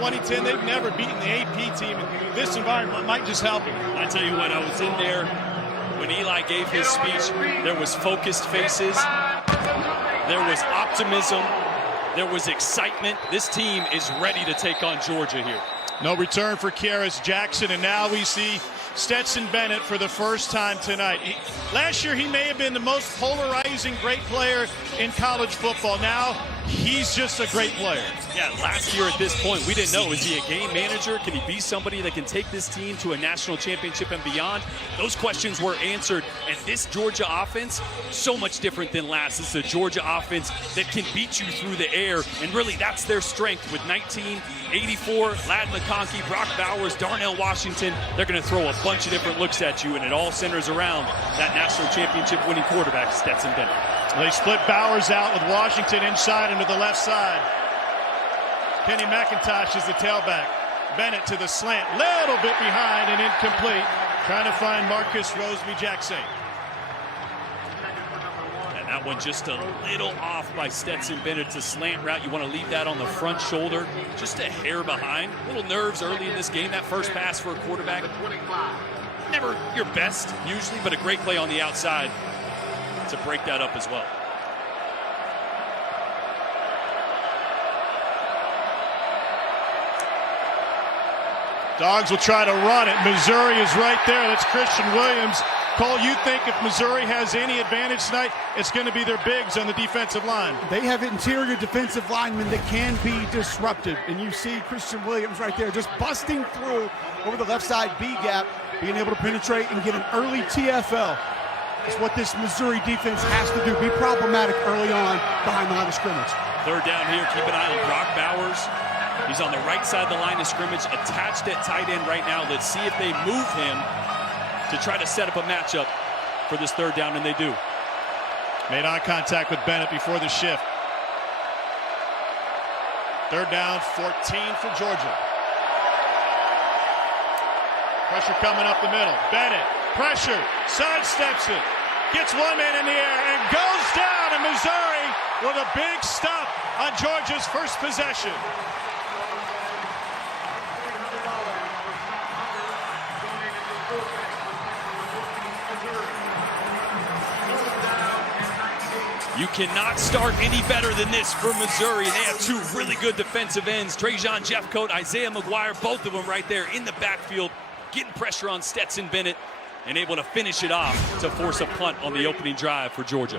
2010, they've never beaten the AP team, and this environment might just help him. I tell you what, I was in there when Eli gave his speech. There was focused faces, there was optimism, there was excitement. This team is ready to take on Georgia here. No return for Kearis Jackson, and now we see Stetson Bennett for the first time tonight. Last year, he may have been the most polarizing great player in college football. Now, he's just a great player. Yeah, last year at this point, we didn't know, is he a game manager? Can he be somebody that can take this team to a national championship and beyond? Those questions were answered, and this Georgia offense, so much different than last. This is a Georgia offense that can beat you through the air, and really that's their strength. With 1984, Ladd McConkey, Brock Bowers, Darnell Washington, they're going to throw a bunch of different looks at you, and it all centers around that national championship winning quarterback, Stetson Bennett. They split Bowers out with Washington inside into the left side. Kenny McIntosh is the tailback. Bennett to the slant, little bit behind and incomplete. Trying to find Marcus Roseby-Jackson. And that one just a little off by Stetson Bennett. It's a slant route. You want to leave that on the front shoulder, just a hair behind. Little nerves early in this game. That first pass for a quarterback, never your best usually, but a great play on the outside to break that up as well. Dawgs will try to run it. Missouri is right there. That's Christian Williams. Cole, you think if Missouri has any advantage tonight, it's going to be their bigs on the defensive line. They have interior defensive linemen that can be disruptive. And you see Christian Williams right there just busting through over the left side B gap, being able to penetrate and get an early TFL. It's what this Missouri defense has to do. Be problematic early on behind the line of scrimmage. Third down here. Keep an eye on Brock Bowers. He's on the right side of the line of scrimmage, attached at tight end right now. Let's see if they move him to try to set up a matchup for this third down, and they do. Made eye contact with Bennett before the shift. Third down, 14 for Georgia. Pressure coming up the middle. Bennett, pressure, sidesteps it, gets one man in the air, and goes down, and Missouri with a big stop on Georgia's first possession. You cannot start any better than this for Missouri. They have two really good defensive ends. Trajan Jeffcoat, Isaiah McGuire, both of them right there in the backfield, getting pressure on Stetson Bennett and able to finish it off to force a punt on the opening drive for Georgia.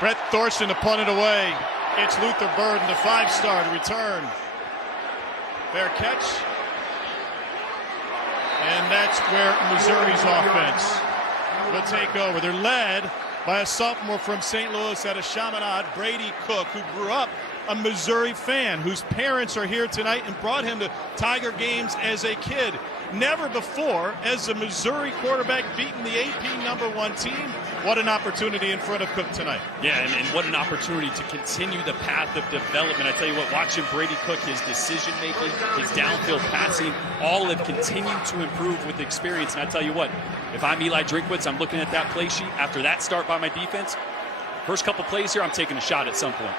Brett Thorson to punt it away. It's Luther Burden, the five-star, to return. Fair catch. And that's where Missouri's offense will take over. They're led by a sophomore from St. Louis out of Chaminade, Brady Cook, who grew up a Missouri fan, whose parents are here tonight and brought him to Tiger games as a kid. Never before has a Missouri quarterback beaten the AP #1 team. What an opportunity in front of Cook tonight. Yeah, and what an opportunity to continue the path of development. I tell you what, watching Brady Cook, his decision-making, his downfield passing, all have continued to improve with experience. And I tell you what, if I'm Eli Drinkwitz, I'm looking at that play sheet after that start by my defense. First couple plays here, I'm taking a shot at some point.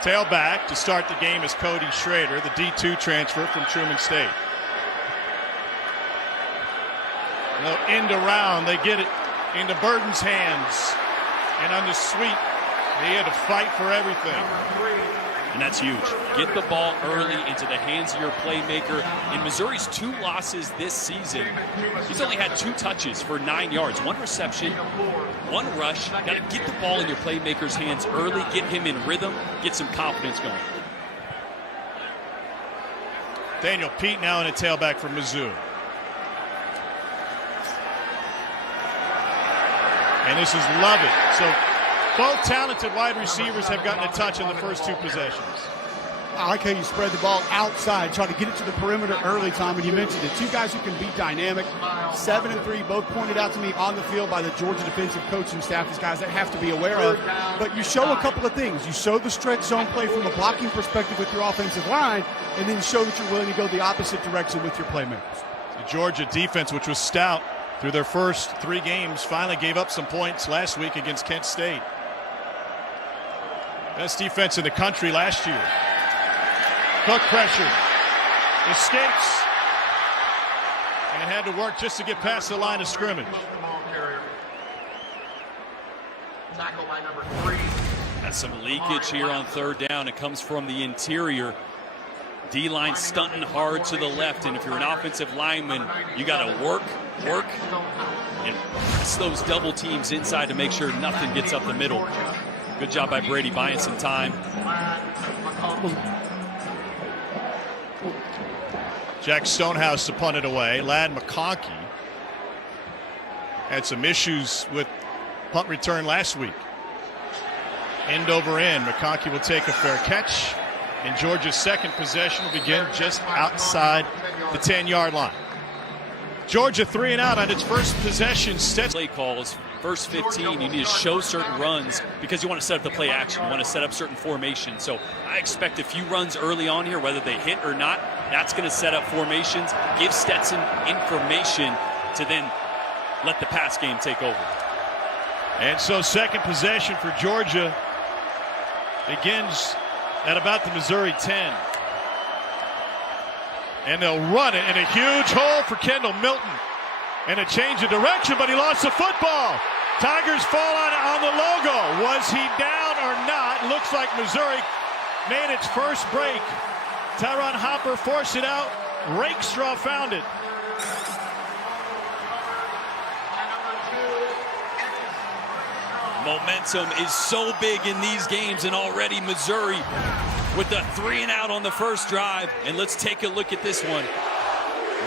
Tailback to start the game is Cody Schrader, the D2 transfer from Truman State. End around, they get it into Burden's hands. And on the sweep, they had to fight for everything. And that's huge. Get the ball early into the hands of your playmaker. In Missouri's 2 losses this season, he's only had 2 touches for 9 yards. 1 reception, 1 rush. Got to get the ball in your playmaker's hands early, get him in rhythm, get some confidence going. Daniel Pete now in a tailback for Mizzou. And this is Lovett. So both talented wide receivers have gotten a touch in the first 2 possessions. I like how you spread the ball outside, try to get it to the perimeter early, Tom, and you mentioned it. 2 guys who can be dynamic. 7 and 3, both pointed out to me on the field by the Georgia defensive coaching staff. These guys that have to be aware of. But you show a couple of things. You show the stretch zone play from a blocking perspective with your offensive line, and then show that you're willing to go the opposite direction with your playmakers. The Georgia defense, which was stout through their first 3 games, finally gave up some points last week against Kent State. Best defense in the country last year. Cook pressure. Escapes. And had to work just to get past the line of scrimmage. Tackle by number 3. Has some leakage here on third down. It comes from the interior. D-line stunting hard to the left, and if you're an offensive lineman, you got to work, and press those double teams inside to make sure nothing gets up the middle. Good job by Brady buying some time. Jack Stonehouse to punt it away. Ladd McConkey had some issues with punt return last week. End over end. McConkey will take a fair catch. And Georgia's second possession will begin just outside the 10-yard line. Georgia 3 and out on its first possession. Play calls, first 15, you need to show certain runs because you want to set up the play action. You want to set up certain formations. So I expect a few runs early on here, whether they hit or not. That's going to set up formations, give Stetson information to then let the pass game take over. And so second possession for Georgia begins at about the Missouri 10. And they'll run it in a huge hole for Kendall Milton. And a change of direction, but he lost the football. Tigers fall on the logo. Was he down or not? Looks like Missouri made its first break. Tyron Hopper forced it out. Rakestraw found it. Momentum is so big in these games, and already Missouri with the 3 and out on the first drive. And let's take a look at this one.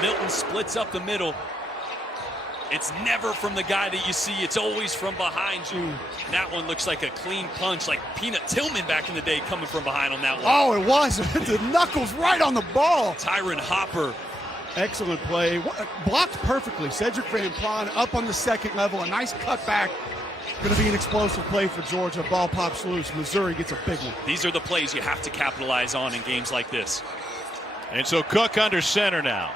Milton splits up the middle. It's never from the guy that you see. It's always from behind you. And that one looks like a clean punch, like Peanut Tillman back in the day coming from behind on that one. Oh, it was. The knuckles right on the ball. Tyron Hopper. Excellent play. Blocked perfectly. Cedric Van Plaan up on the second level. A nice cutback. Going to be an explosive play for Georgia. Ball pops loose. Missouri gets a big one. These are the plays you have to capitalize on in games like this. And so Cook under center now.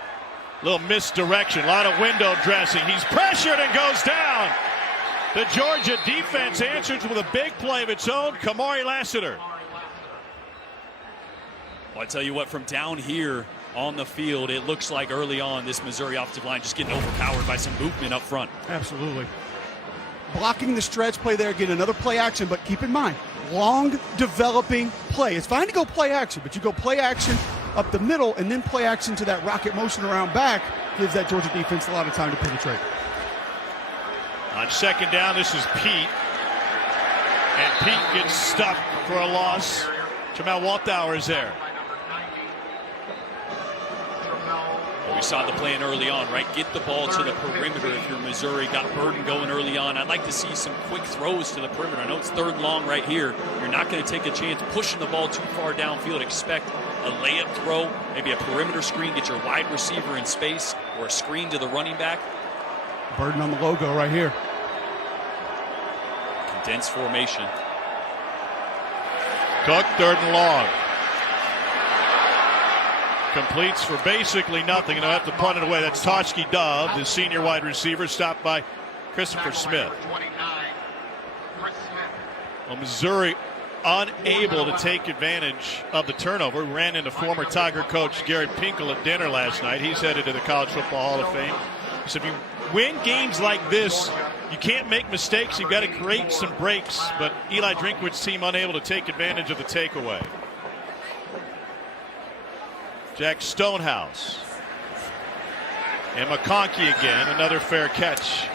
Little misdirection, a lot of window dressing. He's pressured and goes down. The Georgia defense answers with a big play of its own. Kamari Lassiter. Well, I tell you what, from down here on the field, it looks like early on this Missouri offensive line just getting overpowered by some movement up front. Absolutely. Blocking the stretch play there, again, another play action, but keep in mind, long developing play. It's fine to go play action, but you go play action up the middle and then play action to that rocket motion around back gives that Georgia defense a lot of time to penetrate. On second down, this is Pete. And Pete gets stuck for a loss. Jamal Walthour is there. We saw the plan early on, right? Get the ball to the perimeter if you're Missouri. Got Burden going early on. I'd like to see some quick throws to the perimeter. I know it's third and long right here. You're not going to take a chance pushing the ball too far downfield. Expect a layup throw, maybe a perimeter screen, get your wide receiver in space, or a screen to the running back. Burden on the logo right here. Condensed formation. Cook, third and long. Completes for basically nothing, and they'll have to punt it away. That's Toski Dove, the senior wide receiver, stopped by Christopher Smith. Well, Missouri unable to take advantage of the turnover. We ran into former Tiger coach Garrett Pinkel at dinner last night. He's headed to the College Football Hall of Fame. So if you win games like this, you can't make mistakes. You've got to create some breaks. But Eli Drinkwitz's team unable to take advantage of the takeaway. Jack Stonehouse. And McConkey again, another fair catch.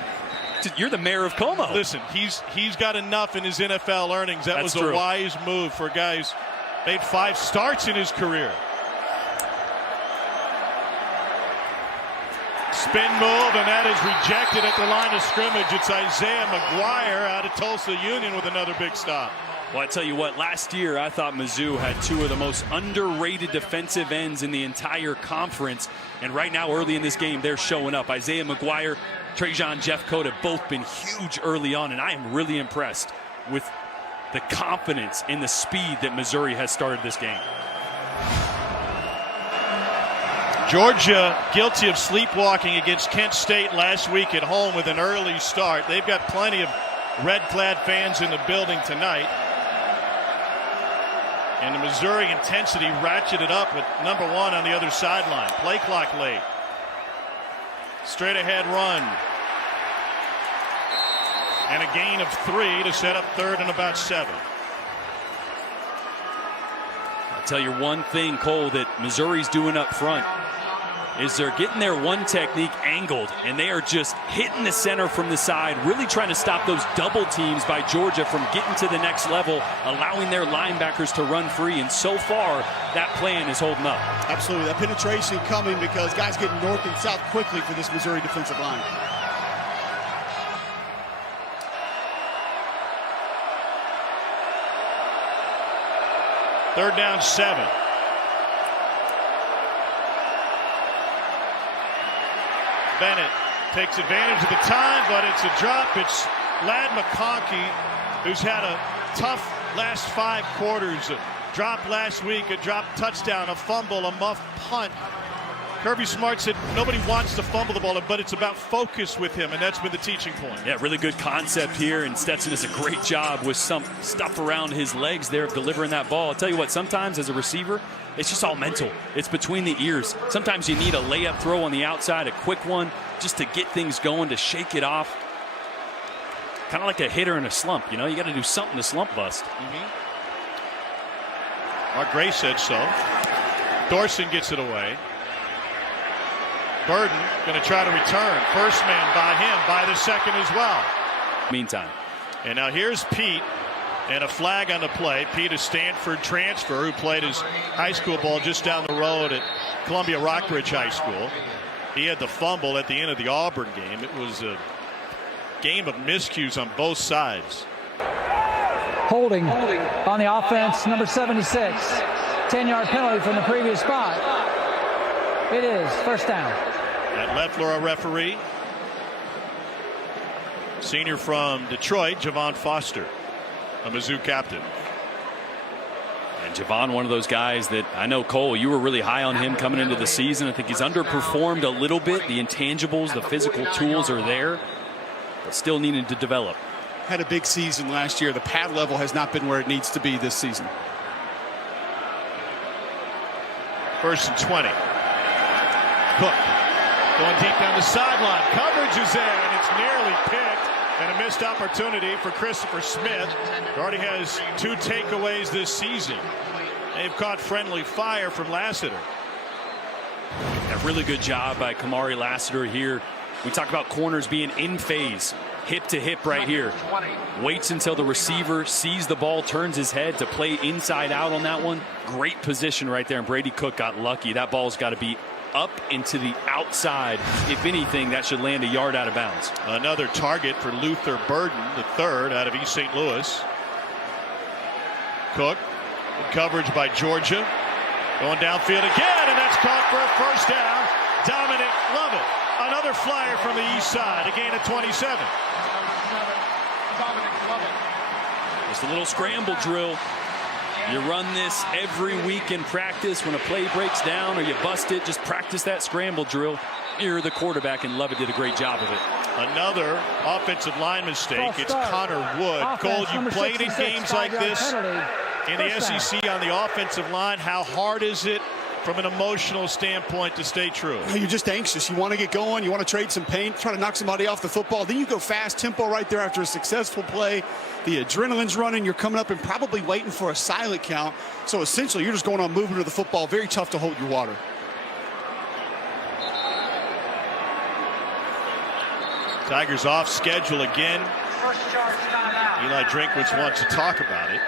You're the mayor of Como. Listen, he's got enough in his NFL earnings. That was a wise move for guys. Made 5 starts in his career. Spin move, and that is rejected at the line of scrimmage. It's Isaiah McGuire out of Tulsa Union with another big stop. Well, I tell you what, last year I thought Mizzou had 2 of the most underrated defensive ends in the entire conference. And right now, early in this game, they're showing up. Isaiah McGuire, Trajan Jeffcoat have both been huge early on, and I am really impressed with the confidence and the speed that Missouri has started this game. Georgia guilty of sleepwalking against Kent State last week at home with an early start. They've got plenty of red-clad fans in the building tonight. And the Missouri intensity ratcheted up with number 1 on the other sideline. Play clock late. Straight ahead run. And a gain of 3 to set up third and about 7. I'll tell you one thing, Cole, that Missouri's doing up front is they're getting their one technique angled, and they are just hitting the center from the side, really trying to stop those double teams by Georgia from getting to the next level, allowing their linebackers to run free. And so far, that plan is holding up. Absolutely. That penetration coming because guys getting north and south quickly for this Missouri defensive line. Third down 7. Bennett takes advantage of the time, but it's a drop. It's Ladd McConkey, who's had a tough last 5 quarters. A drop last week, a drop touchdown, a fumble, a muff punt. Kirby Smart said nobody wants to fumble the ball, but it's about focus with him, and that's been the teaching point. Yeah, really good concept here, and Stetson does a great job with some stuff around his legs there of delivering that ball. I'll tell you what, sometimes as a receiver, it's just all mental. It's between the ears. Sometimes you need a layup throw on the outside, a quick one, just to get things going, to shake it off. Kind of like a hitter in a slump, you know? You got to do something to slump bust. Mark Gray said so. Dorson gets it away. Burden going to try to return. First man by him, by the second as well. Meantime. And now here's Pete, and a flag on the play. Pete, a Stanford transfer who played his high school ball just down the road at Columbia Rockbridge High School. He had the fumble at the end of the Auburn game. It was a game of miscues on both sides. Holding on the offense, number 76. 10-yard penalty from the previous spot. It is first down. At Leffler, a referee. Senior from Detroit, Javon Foster, a Mizzou captain. And Javon, one of those guys that I know, Cole, you were really high on him coming into the season. I think he's underperformed a little bit. The intangibles, the physical tools are there, but still needing to develop. Had a big season last year. The pad level has not been where it needs to be this season. First and 20. Cook going deep down the sideline. Coverage is there, and it's nearly picked. And a missed opportunity for Christopher Smith, who already has 2 takeaways this season. They've caught friendly fire from Lassiter. A really good job by Kamari Lassiter here. We talk about corners being in phase, hip to hip right here. Waits until the receiver sees the ball, turns his head to play inside out on that one. Great position right there, and Brady Cook got lucky. That ball's got to be up into the outside. If anything, that should land a yard out of bounds. Another target for Luther Burden, the third out of East St. Louis. Cook, good coverage by Georgia. Going downfield again, and that's caught for a first down. Dominic Lovett, another flyer from the east side, a gain of 27. Just a little scramble drill. You run this every week in practice. When a play breaks down or you bust it, just practice that scramble drill. You're the quarterback, and Lovett did a great job of it. Another offensive line mistake. It's Connor Wood. Cole, you played in games like this in the SEC on the offensive line. How hard is it from an emotional standpoint to stay true? You're just anxious. You want to get going. You want to trade some paint, try to knock somebody off the football. Then you go fast tempo right there after a successful play. The adrenaline's running. You're coming up and probably waiting for a silent count. So essentially, you're just going on movement of the football. Very tough to hold your water. Tigers off schedule again. Eli Drinkwitz wants to talk about it.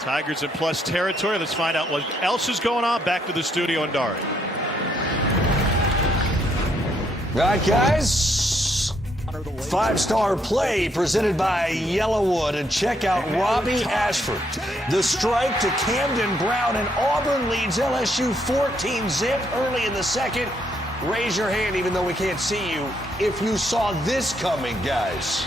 Tigers in plus territory. Let's find out what else is going on. Back to the studio in Dari. All right, guys. 5-star play presented by Yellowwood. And check out Robbie Ashford. The strike to Camden Brown, and Auburn leads LSU 14-zip early in the second. Raise your hand, even though we can't see you, if you saw this coming, guys.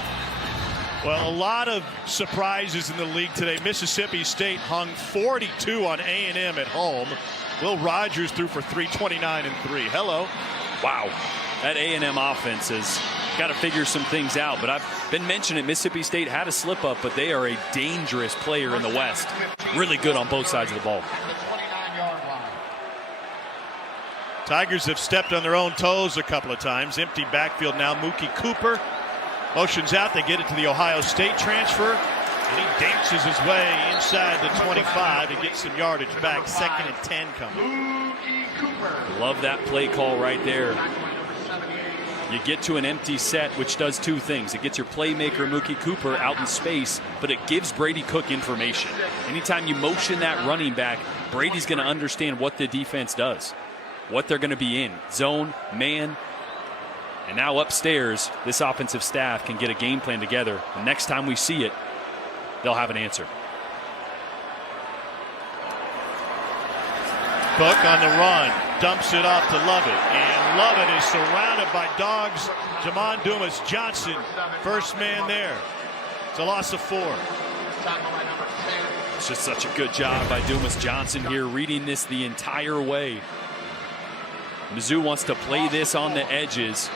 Well, a lot of surprises in the league today. Mississippi State hung 42 on A&M at home. Will Rogers threw for 329 and 3. Hello. Wow. That A&M offense has got to figure some things out. But I've been mentioning Mississippi State had a slip up, but they are a dangerous player in the West. Really good on both sides of the ball. Tigers have stepped on their own toes a couple of times. Empty backfield now. Mookie Cooper motions out. They get it to the Ohio State transfer. And he dances his way inside the 25 to get some yardage back. 2nd and 10 coming. Love that play call right there. You get to an empty set, which does two things. It gets your playmaker, Mookie Cooper, out in space, but it gives Brady Cook information. Anytime you motion that running back, Brady's going to understand what the defense does, what they're going to be in, zone, man. And now upstairs, this offensive staff can get a game plan together. The next time we see it, they'll have an answer. Cook on the run, dumps it off to Lovett, and Lovett is surrounded by Dawgs. Jamon Dumas Johnson, first man there. It's a loss of 4. It's just such a good job by Dumas Johnson here, reading this the entire way. Mizzou wants to play this on the edges.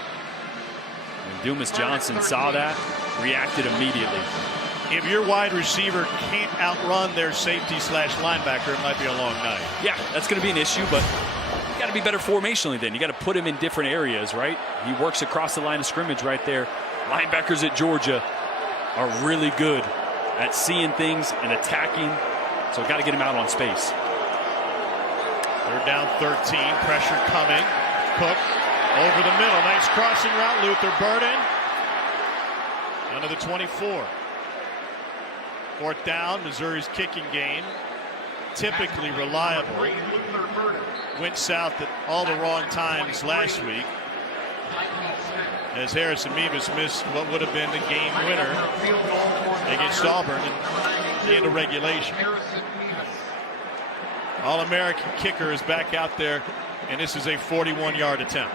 And Dumas Johnson saw that, reacted immediately. If your wide receiver can't outrun their safety / linebacker, it might be a long night. Yeah, that's going to be an issue, but you got to be better formationally then. You got to put him in different areas, right? He works across the line of scrimmage right there. Linebackers at Georgia are really good at seeing things and attacking, so got to get him out on space. They're down 13, pressure coming. Cook over the middle, nice crossing route. Luther Burden down to the 24. 4th down, Missouri's kicking game, typically reliable. Went south at all the wrong times last week, as Harrison Mevis missed what would have been the game winner against Auburn at the end of regulation. All-American kicker is back out there, and this is a 41-yard attempt.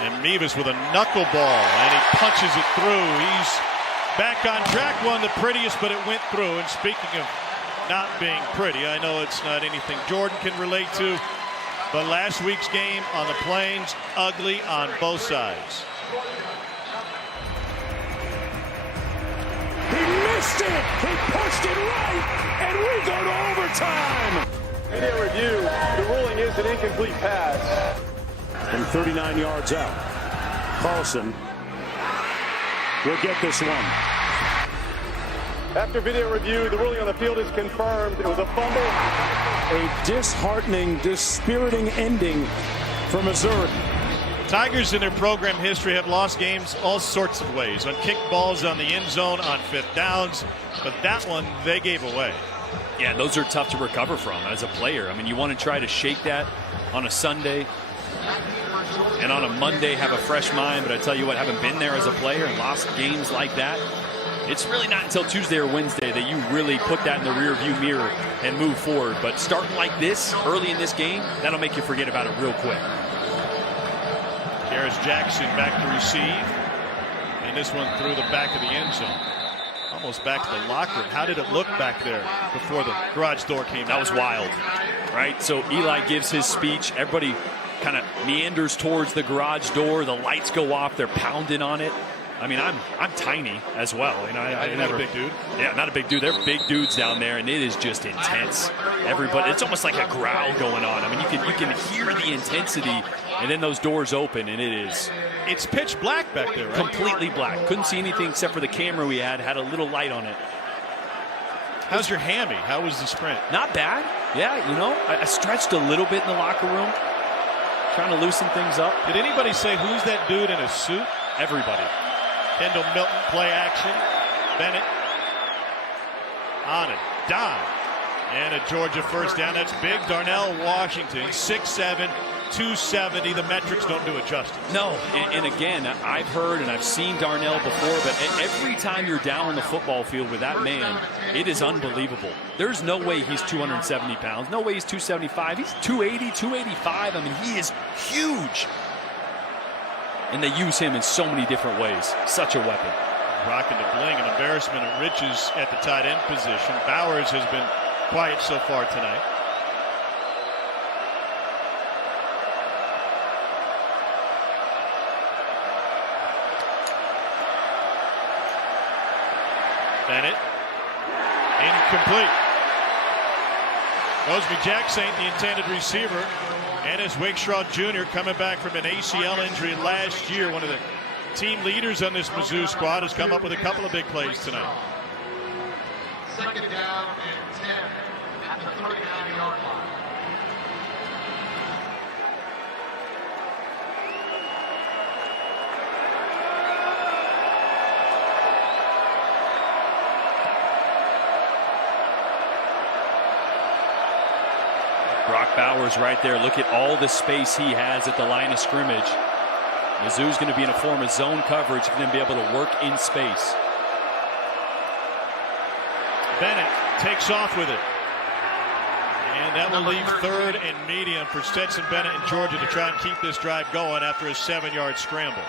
And Mevis with a knuckleball, and he punches it through. He's back on track, won the prettiest, but it went through. And speaking of not being pretty, I know it's not anything Jordan can relate to, but last week's game on the Plains, ugly on both sides. He missed it! He pushed it right, and we go to overtime! Video review, the ruling is an incomplete pass. From 39 yards out, Carlson will get this one. After video review, the ruling on the field is confirmed. It was a fumble. A disheartening, dispiriting ending for Missouri. Tigers in their program history have lost games all sorts of ways. On kick balls on the end zone, on 5th downs. But that one, they gave away. Yeah, those are tough to recover from as a player. I mean, you want to try to shake that on a Sunday. And on a Monday, have a fresh mind. But I tell you what, having been there as a player and lost games like that, it's really not until Tuesday or Wednesday that you really put that in the rearview mirror and move forward. But starting like this early in this game, that'll make you forget about it real quick. Harris Jackson back to receive. And this one through the back of the end zone. Almost back to the locker room. How did it look back there before the garage door came out? That was wild, right? So Eli gives his speech. Everybody kind of meanders towards the garage door. The lights go off. They're pounding on it. I mean, I'm tiny as well. You know, I'm not a big dude. Yeah, not a big dude. They're big dudes down there, and it is just intense. Everybody, it's almost like a growl going on. I mean, you can hear the intensity, and then those doors open, and it's pitch black back there, right? Completely black. Couldn't see anything except for the camera we had a little light on it. How's your hammy? How was the sprint? Not bad. Yeah, you know, I stretched a little bit in the locker room, trying to loosen things up. Did anybody say, who's that dude in a suit? Everybody. Kendall Milton, play action. Bennett on a dime. And a Georgia first down. That's big. Darnell Washington, 6'7", 270. The metrics don't do it justice. No, and again, I've heard and I've seen Darnell before, but every time you're down on the football field with that man, it is unbelievable. There's no way he's 270 pounds. No way he's 275. He's 280, 285. I mean, he is huge. And they use him in so many different ways. Such a weapon. rocking the bling. An embarrassment of riches at the tight end position. Bowers has been quiet so far tonight. Bennett, incomplete. Mosby Jackson, the intended receiver, and as Wakeshaw Jr. coming back from an ACL injury last year, one of the team leaders on this Mizzou squad, has come up with a couple of big plays tonight. Second down and 10 at the 39-yard line. Brock Bowers right there. Look at all the space he has at the line of scrimmage. Mizzou's going to be in a form of zone coverage, going to be able to work in space. Bennett takes off with it. And that will leave third and medium for Stetson Bennett and Georgia to try and keep this drive going after a 7-yard scramble.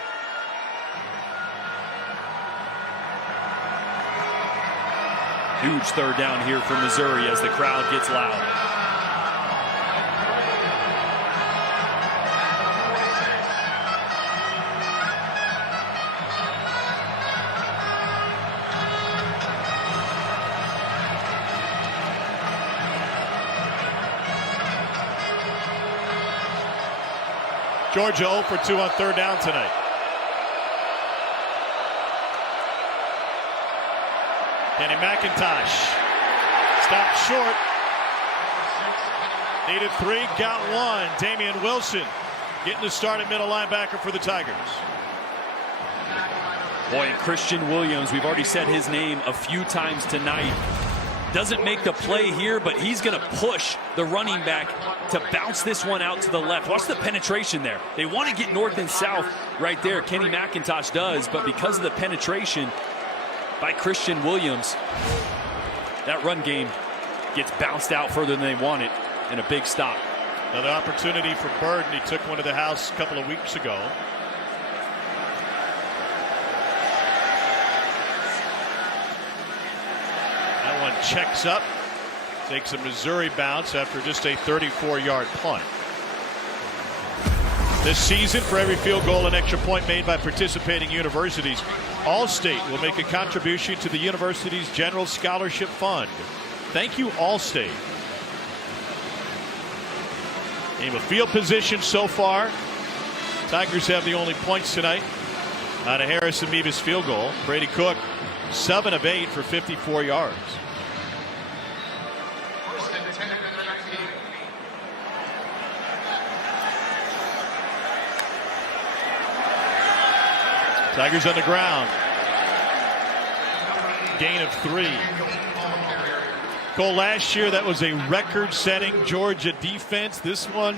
Huge third down here for Missouri as the crowd gets loud. Georgia 0 for 2 on third down tonight. Kenny McIntosh stopped short. Needed 3, got 1. Damian Wilson getting the start at middle linebacker for the Tigers. Boy, and Christian Williams, we've already said his name a few times tonight. Doesn't make the play here, but he's going to push the running back to bounce this one out to the left. Watch the penetration there. They want to get north and south right there. Kenny McIntosh does, but because of the penetration by Christian Williams, that run game gets bounced out further than they want it, and a big stop. Another opportunity for Bird, and he took one to the house a couple of weeks ago. That one checks up, takes a Missouri bounce after just a 34-yard punt. This season, for every field goal and extra point made by participating universities, Allstate will make a contribution to the university's General Scholarship Fund. Thank you, Allstate. Game of field position so far. Tigers have the only points tonight on a Harrison Mevis field goal. Brady Cook, 7 of 8 for 54 yards. Tigers on the ground. Gain of 3. Cole, last year that was a record-setting Georgia defense. This one,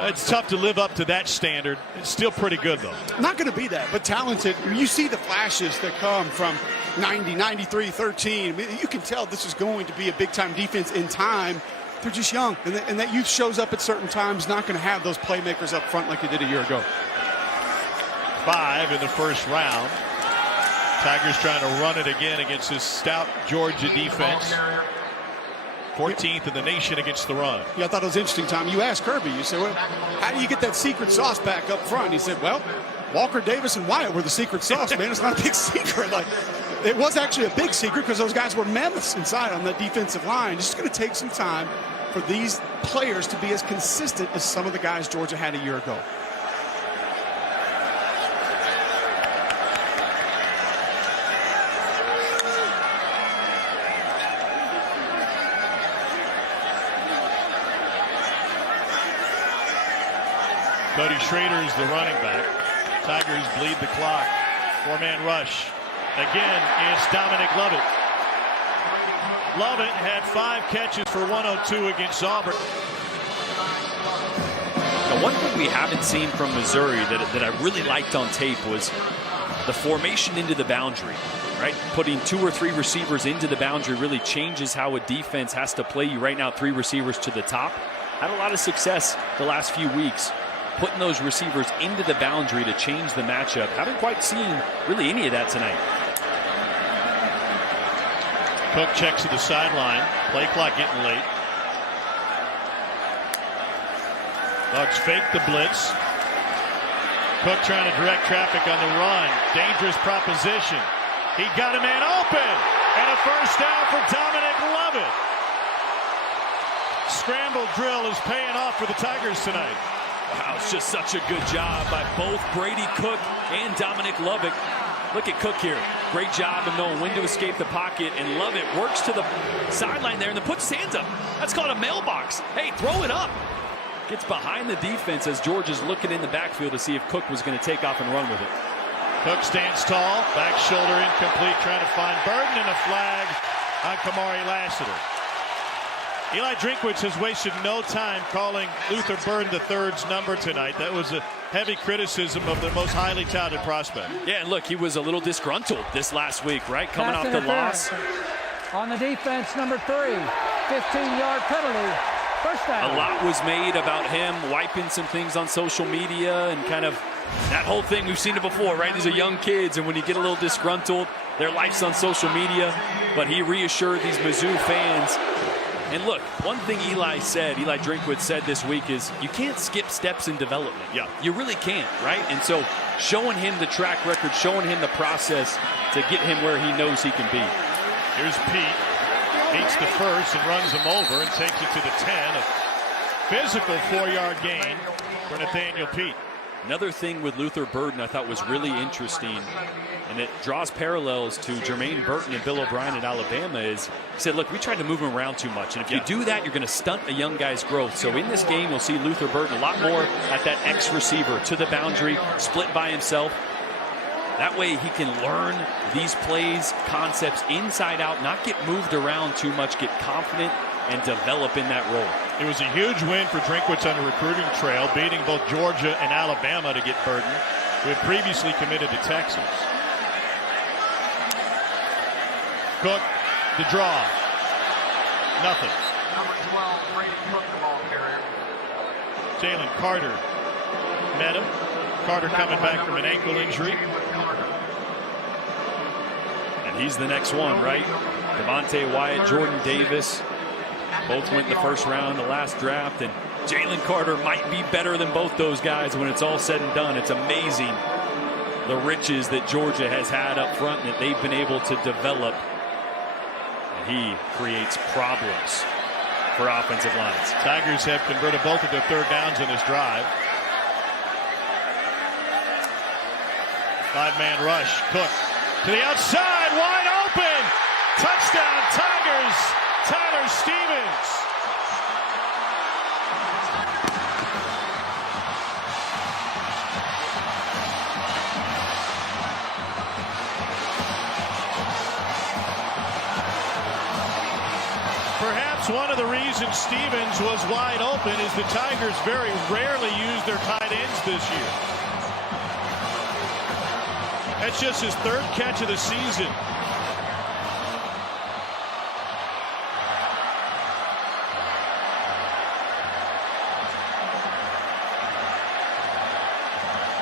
it's tough to live up to that standard. It's still pretty good, though. Not going to be that, but talented. You see the flashes that come from 90, 93, 13. I mean, you can tell this is going to be a big-time defense in time. They're just young, and that youth shows up at certain times, not going to have those playmakers up front like they did a year ago. 5 in the first round. Tigers trying to run it again against this stout Georgia defense. 14th in the nation against the run. Yeah, I thought it was interesting, Tom. You asked Kirby, you said, well, how do you get that secret sauce back up front? And he said, well, Walker, Davis, and Wyatt were the secret sauce, man. It's not a big secret. Like, it was actually a big secret because those guys were mammoths inside on that defensive line. It's just going to take some time for these players to be as consistent as some of the guys Georgia had a year ago. Cody Schrader is the running back. Tigers bleed the clock. 4-man rush. Again, it's Dominic Lovett. Lovett had 5 catches for 102 against Auburn. Now, one thing we haven't seen from Missouri that I really liked on tape was the formation into the boundary, right? Putting 2 or 3 receivers into the boundary really changes how a defense has to play you. Right now, 3 receivers to the top. Had a lot of success the last few weeks putting those receivers into the boundary to change the matchup. Haven't quite seen really any of that tonight. Cook checks to the sideline. Play clock getting late. Dawgs fake the blitz. Cook trying to direct traffic on the run. Dangerous proposition. He got a man open. And a first down for Dominic Lovett. Scramble drill is paying off for the Tigers tonight. Wow, it's just such a good job by both Brady Cook and Dominic Lovett. Look at Cook here. Great job of knowing when to escape the pocket, and Lovett works to the sideline there and then puts his hands up. That's called a mailbox. Hey, throw it up. Gets behind the defense as George is looking in the backfield to see if Cook was going to take off and run with it. Cook stands tall, back shoulder incomplete, trying to find Burden, and a flag on Kamari Lassiter. Eli Drinkwitz has wasted no time calling Luther Burden III's number tonight. That was a heavy criticism of the most highly touted prospect. Yeah, and look, he was a little disgruntled this last week, right? Coming off the loss. On the defense, number 3, 15-yard penalty. First down. A lot was made about him wiping some things on social media and kind of that whole thing. We've seen it before, right? These are young kids, and when you get a little disgruntled, their life's on social media. But he reassured these Mizzou fans. And look, one thing Eli Drinkwitz said this week is you can't skip steps in development. Yeah. You really can't, right? And so showing him the track record, showing him the process to get him where he knows he can be. Here's Pete. Meets the first and runs him over and takes it to the 10. A physical 4-yard gain for Nathaniel Pete. Another thing with Luther Burden I thought was really interesting, and it draws parallels to Jermaine Burton and Bill O'Brien in Alabama, is he said, look, we tried to move him around too much, and if you do that, you're going to stunt a young guy's growth. So in this game, you'll see Luther Burden a lot more at that X receiver to the boundary, split by himself. That way he can learn these plays, concepts inside out, not get moved around too much, get confident and develop in that role. It was a huge win for Drinkwitz on the recruiting trail, beating both Georgia and Alabama to get Burden, who had previously committed to Texas. Cook, the draw. Nothing. Number 12, Brady Cook, the ball carrier. Jalen Carter met him. Carter coming back from an ankle injury. And he's the next one, right? Devontae Wyatt, Jordan Davis, both went in the first round, the last draft, and Jalen Carter might be better than both those guys when it's all said and done. It's amazing the riches that Georgia has had up front and that they've been able to develop. And he creates problems for offensive lines. Tigers have converted both of their third downs in this drive. 5-man rush. Cook to the outside, wide open. Touchdown, Tigers. Tyler Stevens. Perhaps one of the reasons Stevens was wide open is the Tigers very rarely use their tight ends this year. That's just his third catch of the season.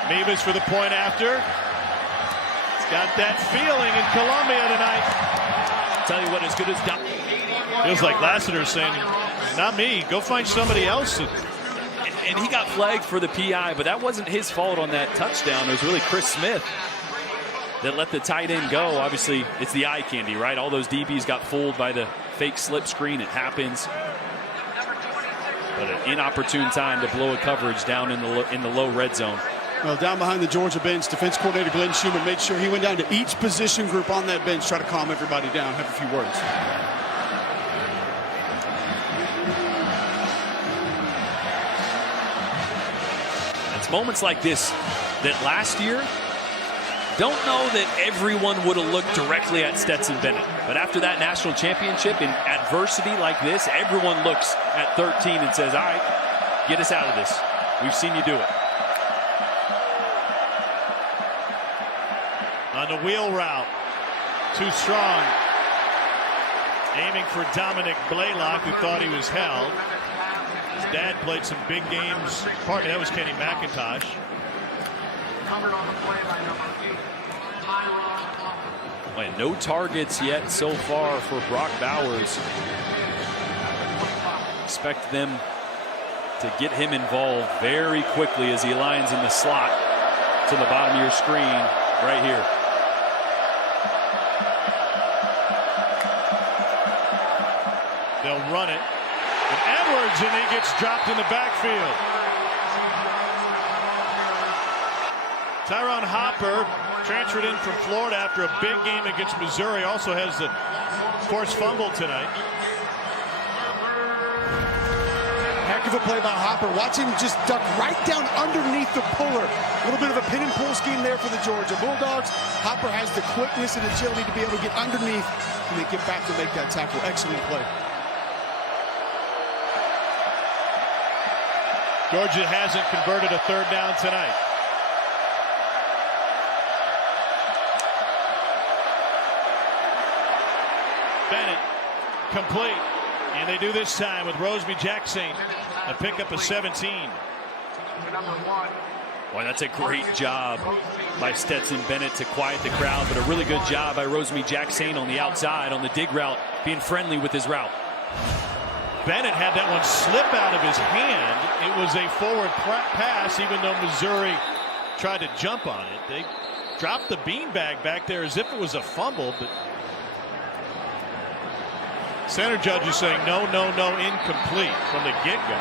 Mevis for the point after. He's got that feeling in Columbia tonight. Tell you what, as good as Doc. Feels like Lassiter saying, not me, go find somebody else. And he got flagged for the PI, but that wasn't his fault on that touchdown. It was really Chris Smith that let the tight end go. Obviously, it's the eye candy, right? All those DBs got fooled by the fake slip screen. It happens. But an inopportune time to blow a coverage down in the low red zone. Well, down behind the Georgia bench, defense coordinator Glenn Schumann made sure he went down to each position group on that bench, try to calm everybody down, have a few words. It's moments like this that last year, don't know that everyone would have looked directly at Stetson Bennett. But after that national championship in adversity like this, everyone looks at 13 and says, all right, get us out of this. We've seen you do it. On the wheel route, too strong. Aiming for Dominic Blaylock, who thought he was held. His dad played some big games. Pardon me, that was Kenny McIntosh. Covered on the play by number 8. Well, no targets yet so far for Brock Bowers. Expect them to get him involved very quickly as he lines in the slot to the bottom of your screen right here. They'll run it. And Edwards, and he gets dropped in the backfield. Tyron Hopper, transferred in from Florida after a big game against Missouri, also has the forced fumble tonight. Heck of a play by Hopper. Watch him just duck right down underneath the puller. A little bit of a pin and pull scheme there for the Georgia Bulldogs. Hopper has the quickness and agility to be able to get underneath and then get back to make that tackle. Excellent play. Georgia hasn't converted a third down tonight. Bennett, complete. And they do this time with Roseby Jackson. A pickup of 17. Boy, that's a great job by Stetson Bennett to quiet the crowd, but a really good job by Roseby Jackson on the outside on the dig route, being friendly with his route. Bennett had that one slip out of his hand. It was a forward pass, even though Missouri tried to jump on it. They dropped the beanbag back there as if it was a fumble, but center judge is saying no, incomplete from the get-go.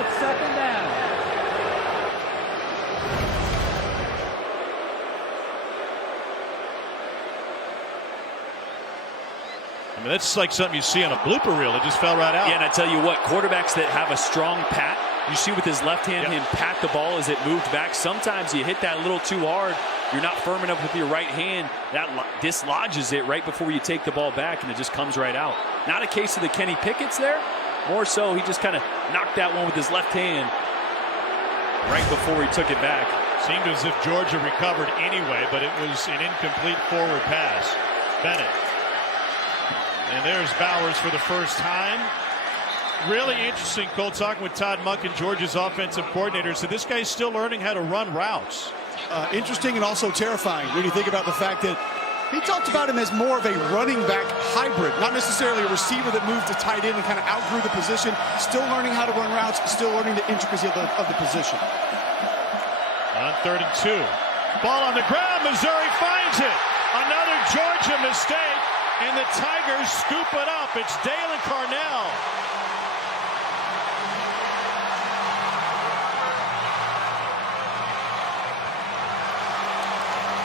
It's second down. I mean, that's like something you see on a blooper reel. It just fell right out. Yeah, and I tell you what, quarterbacks that have a strong pat, you see with his left hand him pat the ball as it moved back. Sometimes you hit that a little too hard. You're not firm enough with your right hand. That dislodges it right before you take the ball back, and it just comes right out. Not a case of the Kenny Pickett's there. More so, he just kind of knocked that one with his left hand right before he took it back. Seemed as if Georgia recovered anyway, but it was an incomplete forward pass. Bennett. And there's Bowers for the first time. Really interesting, Cole, talking with Todd Monken, Georgia's offensive coordinator, said this guy's still learning how to run routes. Interesting and also terrifying when you think about the fact that he talked about him as more of a running back hybrid, not necessarily a receiver that moved to tight end and kind of outgrew the position, still learning how to run routes, still learning the intricacy of the position. On 3rd and 2. Ball on the ground, Missouri finds it. Another Georgia mistake, and the Tigers scoop it up. It's Dalen Carnell.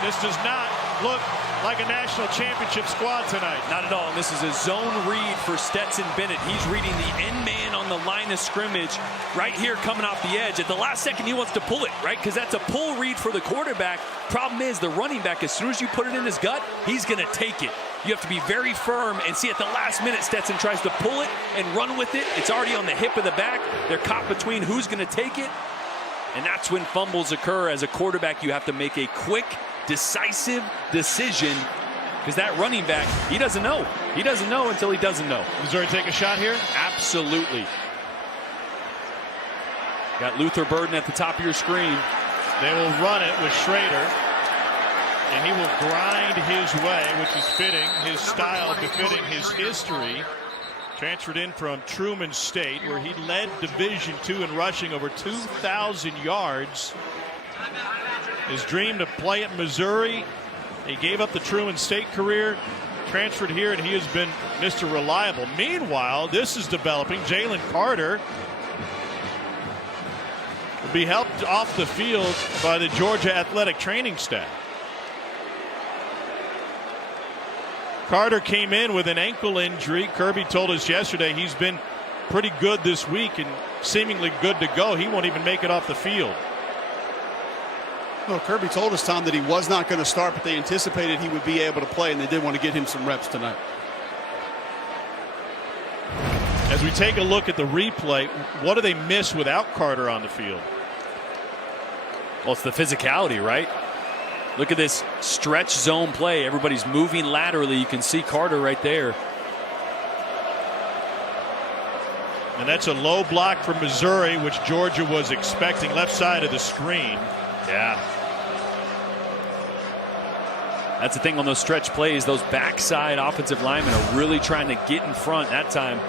This does not look like a national championship squad tonight. Not at all. And this is a zone read for Stetson Bennett. He's reading the end man on the line of scrimmage right here coming off the edge. At the last second, he wants to pull it, right? Because that's a pull read for the quarterback. Problem is, the running back, as soon as you put it in his gut, he's going to take it. You have to be very firm, and see at the last minute, Stetson tries to pull it and run with it. It's already on the hip of the back. They're caught between who's going to take it. And that's when fumbles occur. As a quarterback, you have to make a quick, decisive decision, because that running back, he doesn't know. He doesn't know until he doesn't know. Missouri take a shot here? Absolutely. Got Luther Burden at the top of your screen. They will run it with Schrader, and he will grind his way, which is fitting, his style befitting his history. Transferred in from Truman State, where he led Division II in rushing over 2,000 yards. His dream to play at Missouri. He gave up the Truman State career, transferred here, and he has been Mr. Reliable. Meanwhile, this is developing. Jalen Carter will be helped off the field by the Georgia athletic training staff. Carter came in with an ankle injury. Kirby told us yesterday he's been pretty good this week and seemingly good to go. He won't even make it off the field. Well, Kirby told us, Tom, that he was not going to start, but they anticipated he would be able to play, and they did want to get him some reps tonight. As we take a look at the replay, what do they miss without Carter on the field? Well, it's the physicality, right? Look at this stretch zone play. Everybody's moving laterally. You can see Carter right there. And that's a low block from Missouri, which Georgia was expecting, left side of the screen. Yeah. That's the thing on those stretch plays. Those backside offensive linemen are really trying to get in front. That time,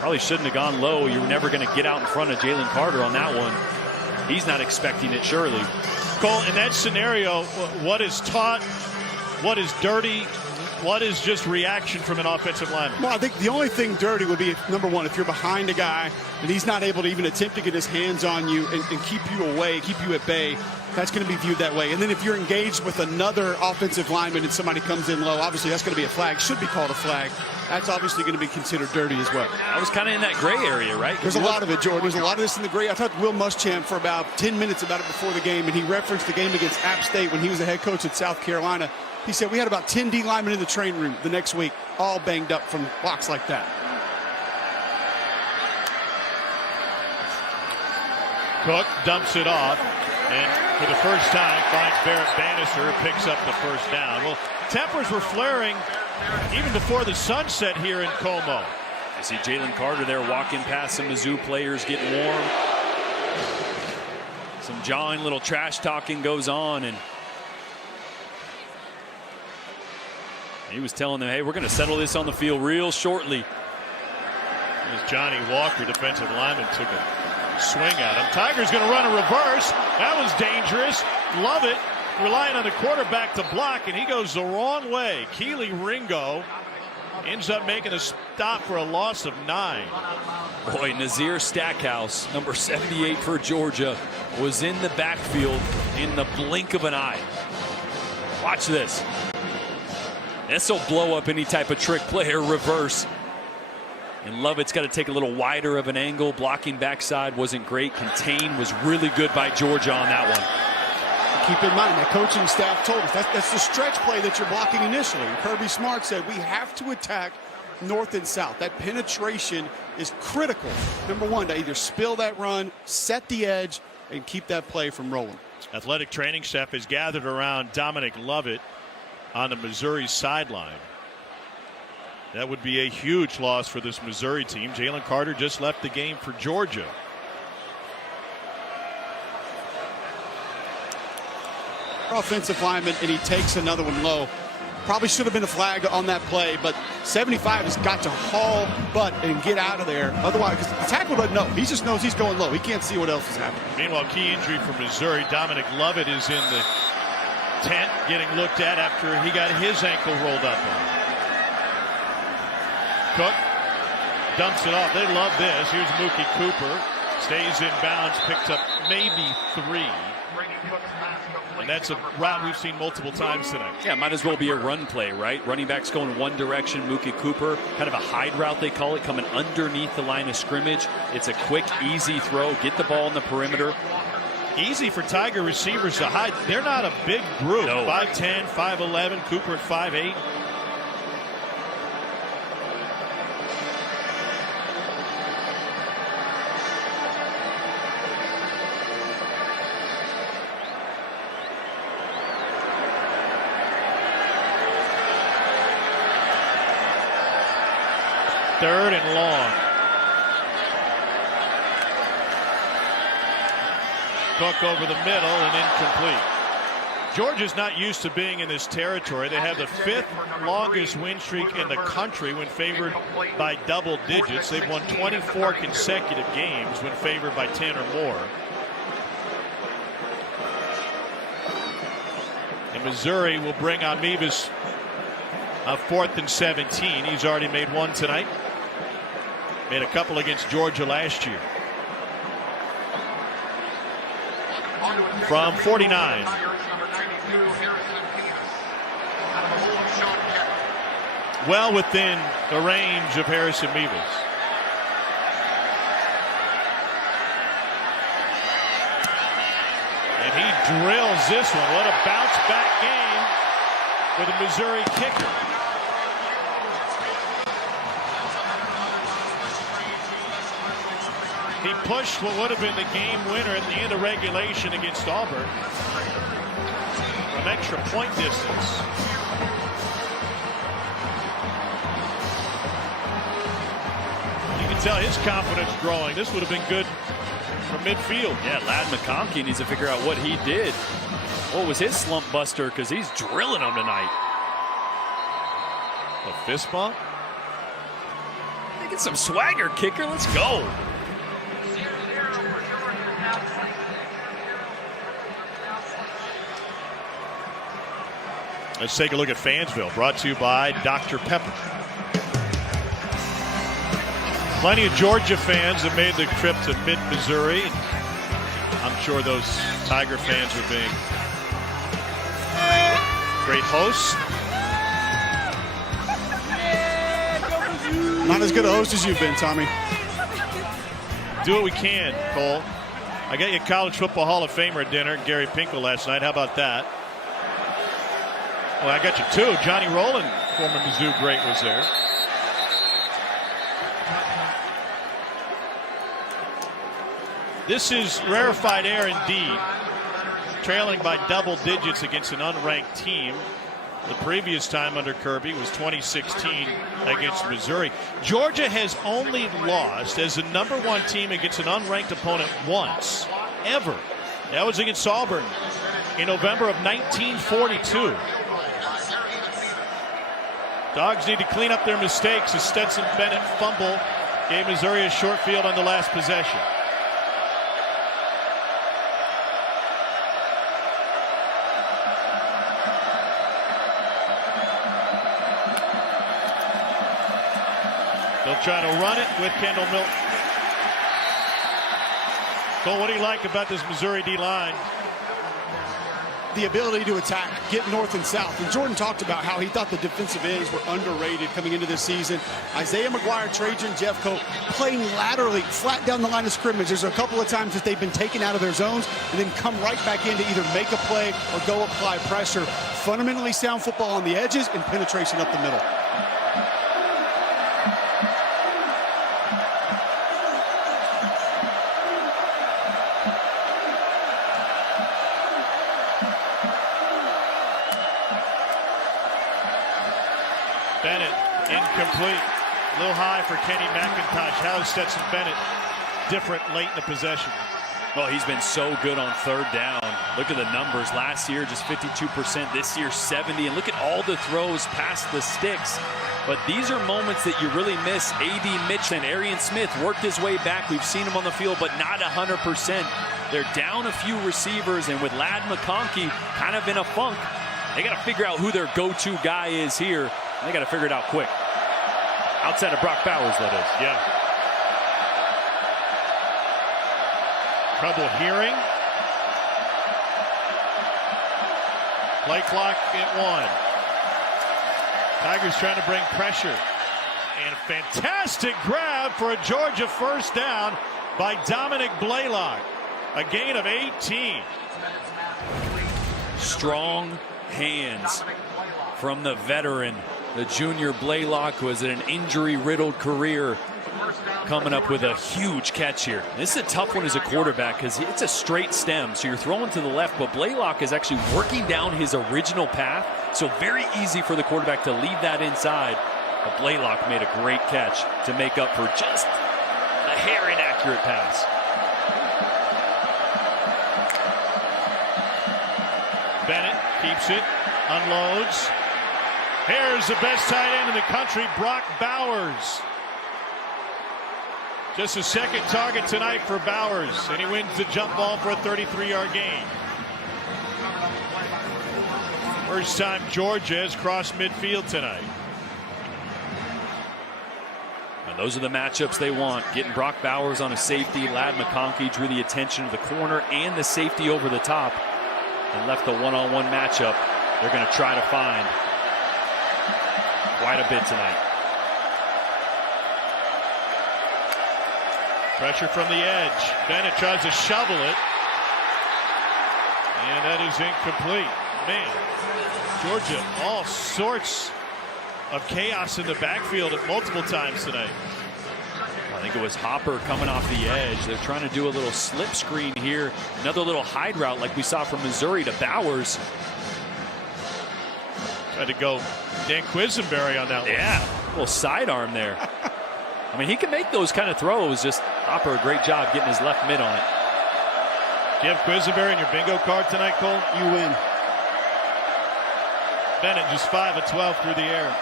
probably shouldn't have gone low. You were never going to get out in front of Jalen Carter on that one. He's not expecting it, surely. Cole, in that scenario, what is taught, what is dirty, what is just reaction from an offensive lineman? Well, I think the only thing dirty would be, number one, if you're behind a guy and he's not able to even attempt to get his hands on you and keep you away, keep you at bay, that's going to be viewed that way. And then if you're engaged with another offensive lineman and somebody comes in low, obviously that's going to be a flag, should be called a flag. That's obviously going to be considered dirty as well. I was kind of in that gray area, right? There's a lot of it, Jordan. There's a lot of this in the gray. I talked to Will Muschamp for about 10 minutes about it before the game, and he referenced the game against App State when he was the head coach at South Carolina. He said we had about 10 D linemen in the training room the next week, all banged up from blocks like that. Cook dumps it off, and for the first time finds Barrett Bannister, picks up the first down. Well, tempers were flaring even before the sunset here in Como. I see Jalen Carter there walking past some Mizzou players, getting warm. Some jawing, little trash talking goes on, and he was telling them, hey, we're going to settle this on the field real shortly. As Johnny Walker, defensive lineman, took a swing at him. Tiger's going to run a reverse. That was dangerous. Love it. Relying on the quarterback to block, and he goes the wrong way. Keely Ringo ends up making a stop for a loss of 9. Boy, Nazir Stackhouse, number 78 for Georgia, was in the backfield in the blink of an eye. Watch this. This will blow up any type of trick play or reverse. And Lovett's got to take a little wider of an angle. Blocking backside wasn't great. Contain was really good by Georgia on that one. Keep in mind, that coaching staff told us that's the stretch play that you're blocking initially. And Kirby Smart said we have to attack north and south. That penetration is critical. Number one, to either spill that run, set the edge, and keep that play from rolling. Athletic training staff is gathered around Dominic Lovett on the Missouri sideline. That would be a huge loss for this Missouri team. Jalen Carter just left the game for Georgia. Offensive lineman, and he takes another one low. Probably should have been a flag on that play, but 75 has got to haul butt and get out of there. Otherwise, because the tackle doesn't know. He just knows he's going low. He can't see what else is happening. Meanwhile, key injury for Missouri. Dominic Lovett is in the tent getting looked at after he got his ankle rolled up on. Cook dumps it off. They love this. Here's Mookie Cooper. Stays in bounds. Picked up maybe 3. And that's a route we've seen multiple times tonight. Yeah, might as well be a run play, right? Running backs going one direction. Mookie Cooper, kind of a hide route they call it, coming underneath the line of scrimmage. It's a quick, easy throw. Get the ball in the perimeter. Easy for Tiger receivers to hide. They're not a big group. No. 5'10", 5'11", Cooper at 5'8". Third and long. Cook over the middle and incomplete. Georgia's not used to being in this territory. They have the 5th longest win streak in the country when favored by double digits. They've won 24 consecutive games when favored by 10 or more. And Missouri will bring on Mevis a 4th and 17. He's already made one tonight. Made a couple against Georgia last year. From 49. Well within the range of Harrison Mevis. And he drills this one. What a bounce back game for the Missouri kicker. He pushed what would have been the game winner at the end of regulation against Auburn. From extra point distance. You can tell his confidence growing. This would have been good from midfield. Yeah, Ladd McConkey needs to figure out what he did. What was his slump buster? Because he's drilling them tonight. A fist bump? Get some swagger, kicker. Let's go. Let's take a look at Fansville, brought to you by Dr. Pepper. Plenty of Georgia fans have made the trip to mid-Missouri. I'm sure those Tiger fans are being great hosts. Not as good a host as you've been, Tommy. Do what we can, Cole. I got you a College Football Hall of Famer dinner at Gary Pinkel last night. How about that? Well, I got you two. Johnny Rowland, former Mizzou great, was there. This is rarefied air indeed. Trailing by double digits against an unranked team. The previous time under Kirby was 2016 against Missouri. Georgia has only lost as the #1 team against an unranked opponent once, ever. That was against Auburn in November of 1942. Dogs need to clean up their mistakes as Stetson Bennett fumble gave Missouri a short field on the last possession. They'll try to run it with Kendall Milton. Cole, what do you like about this Missouri D-line? The ability to attack, get north and south. And Jordan talked about how he thought the defensive ends were underrated coming into this season. Isaiah McGuire, Trajan Jeffcoat playing laterally, flat down the line of scrimmage. There's a couple of times that they've been taken out of their zones and then come right back in to either make a play or go apply pressure. Fundamentally sound football on the edges and penetration up the middle. Bennett, incomplete. A little high for Kenny McIntosh. How is Stetson Bennett different late in the possession? Well, he's been so good on third down. Look at the numbers. Last year, just 52%. This year, 70%. And look at all the throws past the sticks. But these are moments that you really miss. A.D. Mitch and Arian Smith worked his way back. We've seen him on the field, but not 100%. They're down a few receivers, and with Ladd McConkey kind of in a funk, they got to figure out who their go-to guy is here. They got to figure it out quick. Outside of Brock Bowers, that is. Yeah. Trouble hearing. Play clock at 1. Tigers trying to bring pressure. And a fantastic grab for a Georgia first down by Dominic Blaylock. A gain of 18. Strong hands from the veteran. The junior Blaylock, who has an injury-riddled career, coming up with a huge catch here. This is a tough one as a quarterback because it's a straight stem, so you're throwing to the left, but Blaylock is actually working down his original path, so very easy for the quarterback to leave that inside. But Blaylock made a great catch to make up for just a hair inaccurate pass. Bennett keeps it, unloads. Here's the best tight end in the country, Brock Bowers. Just a second target tonight for Bowers, and he wins the jump ball for a 33-yard gain. First time Georgia has crossed midfield tonight. And those are the matchups they want. Getting Brock Bowers on a safety. Ladd McConkey drew the attention of the corner and the safety over the top and left the one-on-one matchup they're going to try to find quite a bit tonight. Pressure from the edge. Bennett tries to shovel it. And that is incomplete. Man, Georgia, all sorts of chaos in the backfield at multiple times tonight. I think it was Hopper coming off the edge. They're trying to do a little slip screen here. Another little hide route like we saw from Missouri to Bowers. Tried to go Dan Quisenberry on that one. Yeah, a little sidearm there. I mean, he can make those kind of throws. Just Hopper, a great job getting his left mid on it. Do you have Quisenberry in your bingo card tonight, Cole? You win. Bennett just 5 of 12 through the air.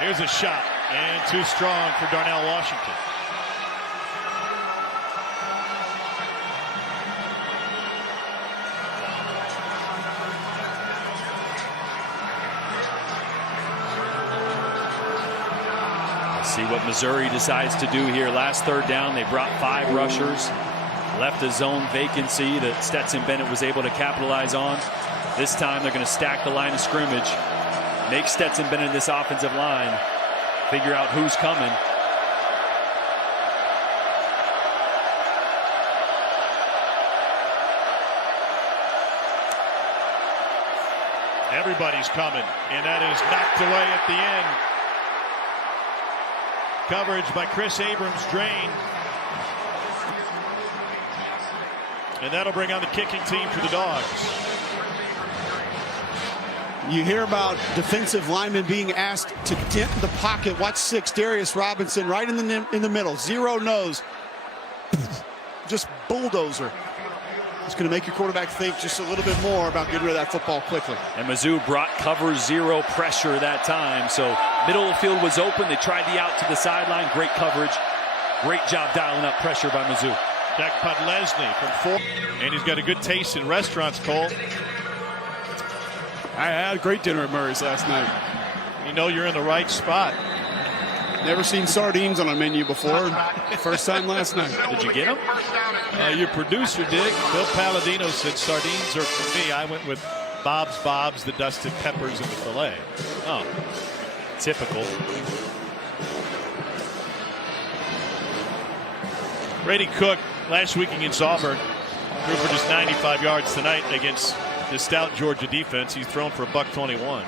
Here's a shot, and too strong for Darnell Washington. See what Missouri decides to do here. Last third down, they brought 5 rushers, left a zone vacancy that Stetson Bennett was able to capitalize on. This time they're going to stack the line of scrimmage, make Stetson Bennett this offensive line figure out who's coming. Everybody's coming, and that is knocked away at the end. Coverage by Chris Abrams drained. And that'll bring on the kicking team for the Dogs. You hear about defensive linemen being asked to dent the pocket. Watch 6, Darius Robinson right in the middle. Zero nose. Just bulldozer. It's going to make your quarterback think just a little bit more about getting rid of that football quickly. And Mizzou brought cover 0 pressure that time. So middle of the field was open. They tried the out to the sideline. Great coverage. Great job dialing up pressure by Mizzou. Jack Podlesny from 4. And he's got a good taste in restaurants, Cole. I had a great dinner at Murray's last night. You know you're in the right spot. Never seen sardines on a menu before. First time last night. Did you get them? Your producer did. Bill Palladino said sardines are for me. I went with Bob's, the dusted peppers and the filet. Oh, typical. Brady Cook last week against Auburn threw for just 95 yards tonight against the stout Georgia defense. He's thrown for $121.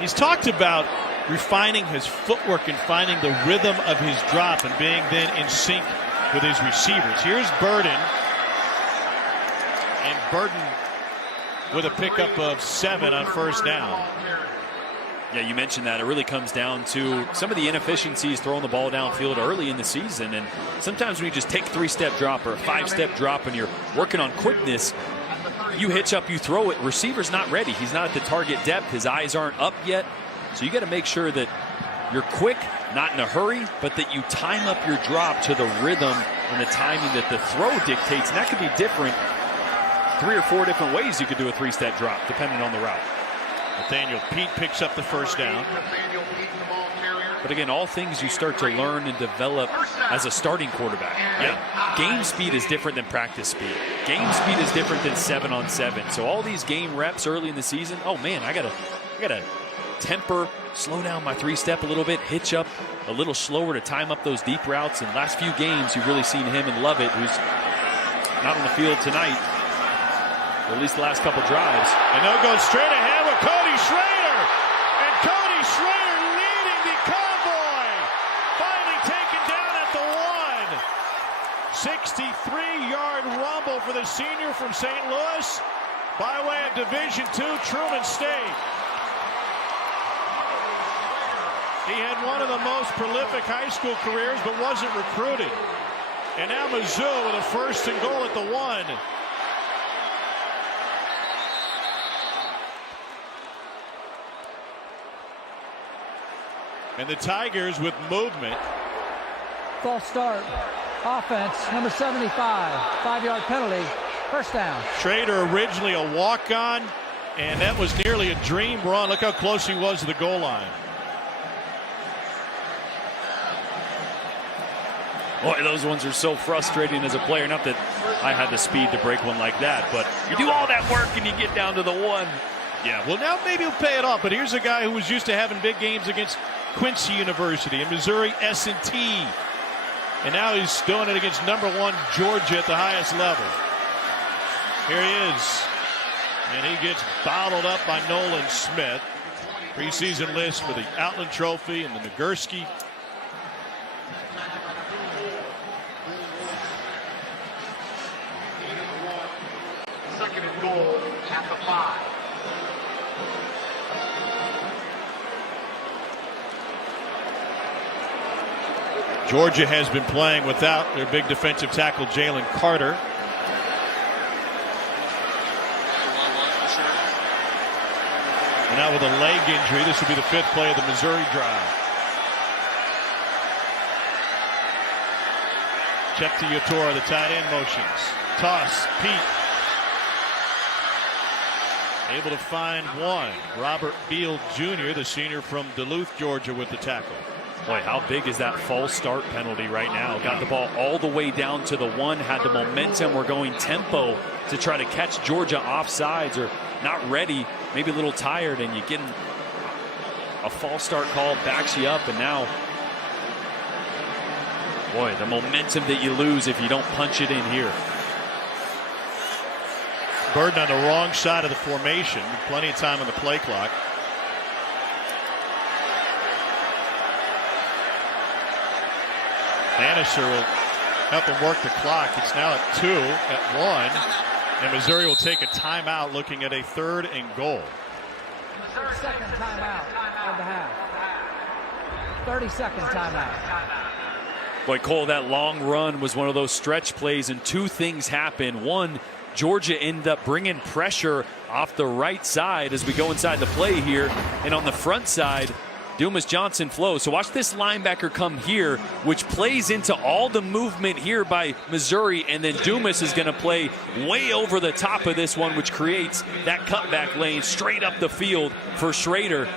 He's talked about refining his footwork and finding the rhythm of his drop and being then in sync with his receivers. Here's Burden. And Burden with a pickup of 7 on first down. Yeah, you mentioned that. It really comes down to some of the inefficiencies throwing the ball downfield early in the season. And sometimes when you just take a 3-step drop or a 5-step drop and you're working on quickness, you hitch up, you throw it. Receiver's not ready. He's not at the target depth. His eyes aren't up yet. So you got to make sure that you're quick, not in a hurry, but that you time up your drop to the rhythm and the timing that the throw dictates. And that could be different. 3 or 4 different ways you could do a 3-step drop, depending on the route. Nathaniel Pete picks up the first down. But again, all things you start to learn and develop as a starting quarterback. Right? Yeah. Game speed is different than practice speed. Game speed is different than 7-on-7. So all these game reps early in the season, oh man, I gotta temper, slow down my 3-step a little bit, hitch up a little slower to time up those deep routes. And last few games, you've really seen him and Lovett, who's not on the field tonight, or at least the last couple drives. And they'll go straight ahead with Cody Schrader. And Cody Schrader leading the convoy. Finally taken down at the 1. 63-yard rumble for the senior from St. Louis by way of Division II Truman State. He had one of the most prolific high school careers but wasn't recruited. And now Mizzou with a 1st and goal at the 1. And the Tigers with movement. False start. Offense, number 75. 5-yard penalty. First down. Schrader originally a walk-on, and that was nearly a dream run. Look how close he was to the goal line. Boy, those ones are so frustrating as a player. Not that I had the speed to break one like that, but you do all that work and you get down to the 1. Yeah, well, now maybe he'll pay it off. But here's a guy who was used to having big games against Quincy University and Missouri S&T. And now he's doing it against number 1 Georgia at the highest level. Here he is. And he gets bottled up by Nolan Smith. Preseason list for the Outland Trophy and the Nagurski. Second and goal at the 5. Georgia has been playing without their big defensive tackle, Jalen Carter. And now with a leg injury, this will be the 5th play of the Missouri drive. Check to Yatora, the tight end motions. Toss, Pete. Able to find one. Robert Beal Jr., the senior from Duluth, Georgia, with the tackle. Boy, how big is that false start penalty right now? Got the ball all the way down to the 1, had the momentum. We're going tempo to try to catch Georgia offsides or not ready, maybe a little tired, and you get a false start call, backs you up, and now, boy, the momentum that you lose if you don't punch it in here. Burden on the wrong side of the formation. Plenty of time on the play clock. Bannister will help him work the clock. It's now at 2, at 1. And Missouri will take a timeout looking at a 3rd and goal. 30-second timeout of the half. 30-second timeout. Boy, Cole, that long run was one of those stretch plays, and 2 things happened. One, Georgia ended up bringing pressure off the right side as we go inside the play here. And on the front side, Dumas Johnson flows. So watch this linebacker come here, which plays into all the movement here by Missouri. And then Dumas is going to play way over the top of this one, which creates that cutback lane straight up the field for Schrader.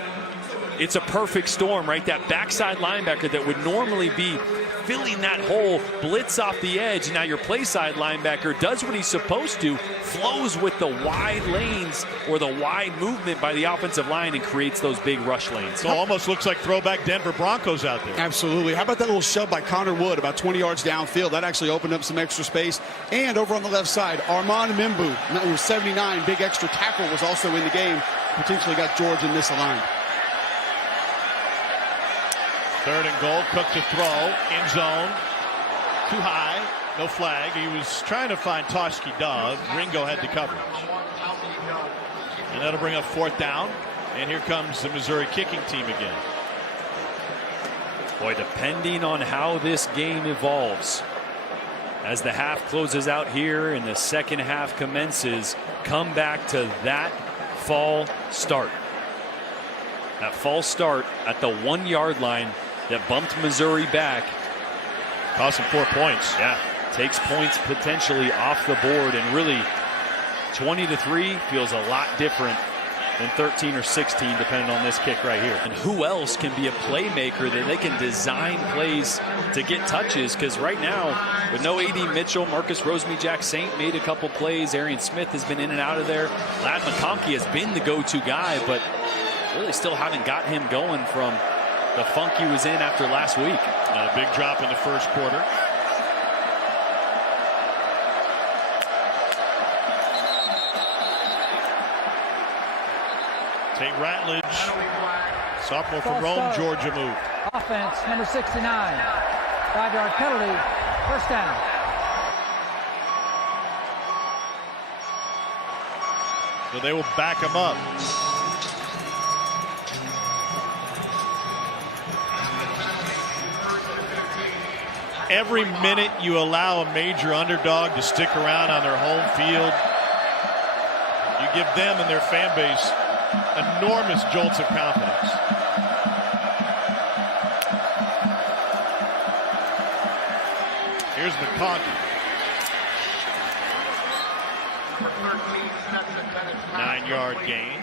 It's a perfect storm, right? That backside linebacker that would normally be filling that hole, blitz off the edge. Now your play side linebacker does what he's supposed to, flows with the wide lanes or the wide movement by the offensive line and creates those big rush lanes. So almost looks like throwback Denver Broncos out there. Absolutely. How about that little shove by Connor Wood about 20 yards downfield? That actually opened up some extra space. And over on the left side, Armand Mimbu, number 79, big extra tackle, was also in the game. Potentially got Georgia misaligned. 3rd and goal. Cook to throw. End zone. Too high. No flag. He was trying to find Toski Dawg. Ringo had the coverage. And that'll bring up 4th down. And here comes the Missouri kicking team again. Boy, depending on how this game evolves, as the half closes out here and the second half commences, come back to that fall start. That false start at the 1-yard line that bumped Missouri back. Cost him 4 points. Yeah, takes points potentially off the board, and really 20-3 feels a lot different than 13 or 16 depending on this kick right here. And who else can be a playmaker that they can design plays to get touches? Because right now, with no A.D. Mitchell, Marcus Rosemy-Jack Saint made a couple plays. Arian Smith has been in and out of there. Ladd McConkey has been the go-to guy, but really still haven't got him going from the funk he was in after last week. A big drop in the first quarter. Tate Ratledge, sophomore from Rome, Georgia move. Offense, number 69. 5-yard penalty, 1st down. So they will back him up. Every minute you allow a major underdog to stick around on their home field, you give them and their fan base enormous jolts of confidence. Here's McConkey. 9-yard gain.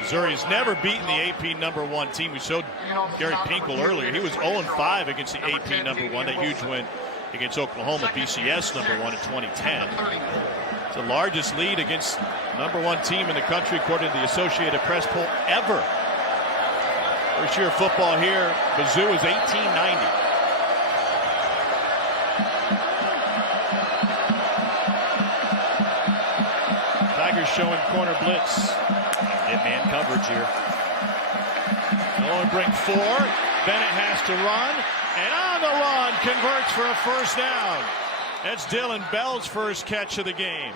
Missouri has never beaten the AP #1 team. We showed Gary Pinkel earlier. He was 0-5 against the AP #1. That huge win against Oklahoma, BCS #1 in 2010. It's the largest lead against #1 team in the country according to the Associated Press poll ever. First year of football here, Mizzou is 1890. Tigers showing corner blitz. Hit man coverage here. They'll only bring 4. Bennett has to run, and on the run converts for a 1st down. That's Dylan Bell's first catch of the game.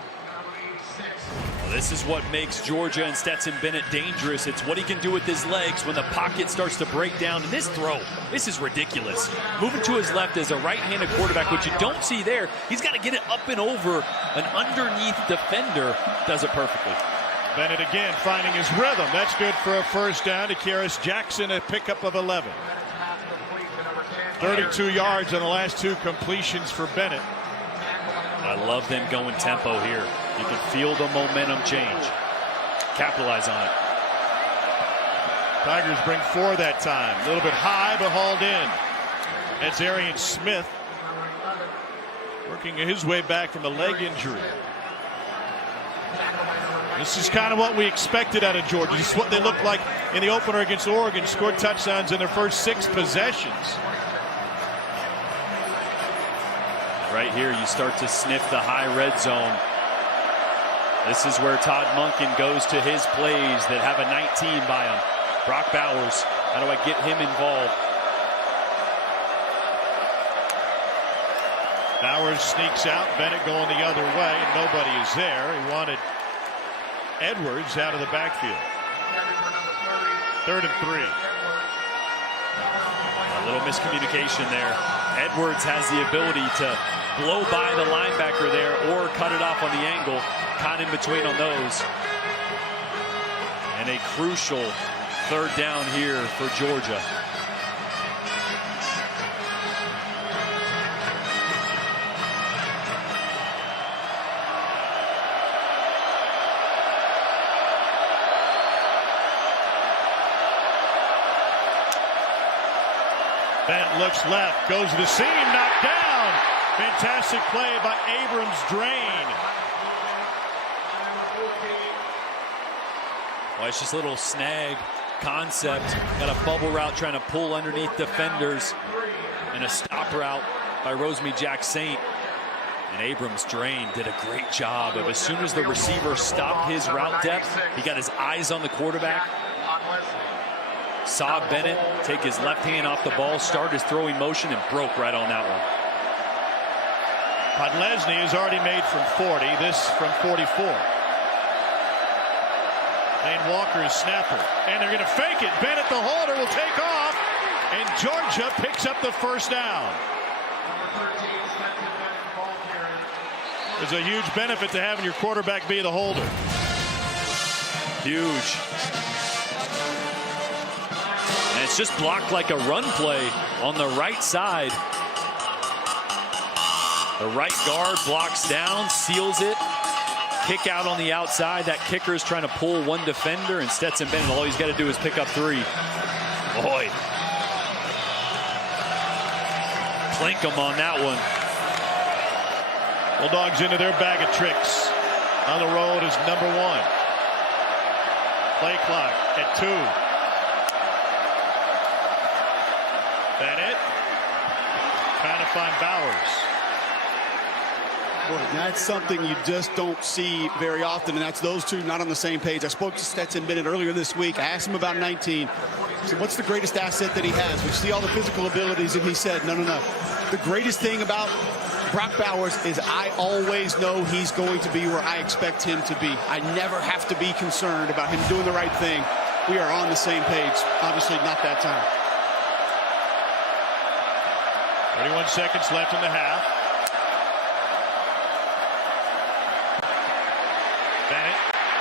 Well, This is what makes Georgia and Stetson Bennett dangerous. It's what he can do with his legs when the pocket starts to break down. And this throw, this is ridiculous. Moving to his left as a right-handed quarterback, which you don't see there. He's got to get it up and over an underneath defender. Does it perfectly. Bennett again finding his rhythm. That's good for a first down to Kearis Jackson, a pickup of 11. 32 yards on the last 2 completions for Bennett. I love them going tempo here. You can feel the momentum change. Capitalize on it. Tigers bring 4 that time. A little bit high, but hauled in. That's Arian Smith working his way back from a leg injury. This is kind of what we expected out of Georgia. This is what they looked like in the opener against Oregon. Scored touchdowns in their first 6 possessions. Right here, you start to sniff the high red zone. This is where Todd Monken goes to his plays that have a 19 by him. Brock Bowers, how do I get him involved? Bowers sneaks out. Bennett going the other way, and nobody is there. He wanted Edwards out of the backfield. 3rd and 3. A little miscommunication there. Edwards has the ability to blow by the linebacker there or cut it off on the angle. Caught in between on those. And a crucial 3rd down here for Georgia. Bennett looks left, goes to the seam, knocked down. Fantastic play by Abrams Drain. Well, it's just a little snag concept. Got a bubble route trying to pull underneath defenders. And a stop route by Rosemy Jack-Saint. And Abrams Drain did a great job of as soon as the receiver stopped his route depth, he got his eyes on the quarterback. Saw Bennett take his left hand off the ball, start his throwing motion, and broke right on that one. Podlesny has already made from 40, this from 44. Dane Walker is snapper, and they're going to fake it. Bennett, the holder, will take off, and Georgia picks up the first down. There's a huge benefit to having your quarterback be the holder. Huge. And it's just blocked like a run play on the right side. The right guard blocks down, seals it. Kick out on the outside. That kicker is trying to pull one defender, and Stetson Bennett, all he's got to do is pick up 3. Boy. Clink him on that one. Bulldogs into their bag of tricks. On the road is number 1. Play clock at 2. Bennett trying to find Bowers. Boy, that's something you just don't see very often, and that's those two not on the same page. I spoke to Stetson Bennett earlier this week. I asked him about 19. I said, what's the greatest asset that he has? We see all the physical abilities, and he said, no. The greatest thing about Brock Bowers is I always know he's going to be where I expect him to be. I never have to be concerned about him doing the right thing. We are on the same page. Obviously not that time. 31 seconds left in the half. Bennett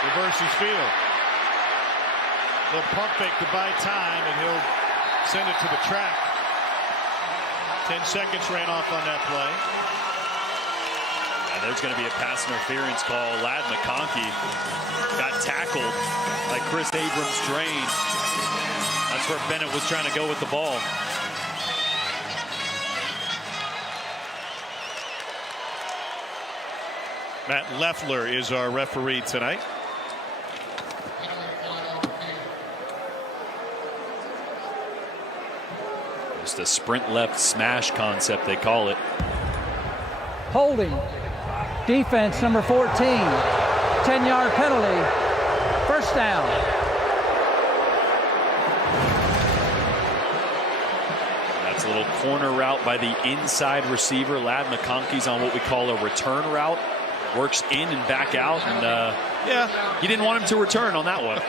reverses field. They'll pump fake to buy time, and he'll send it to the track. 10 seconds ran off on that play. And there's going to be a pass interference call. Ladd McConkey got tackled by Chris Abrams Drain. That's where Bennett was trying to go with the ball. Matt Leffler is our referee tonight. Just a sprint left smash concept, they call it. Holding. Defense number 14. 10-yard penalty. First down. That's a little corner route by the inside receiver. Ladd McConkey's on what we call a return route. Works in and back out, and Yeah. He didn't want him to return on that one.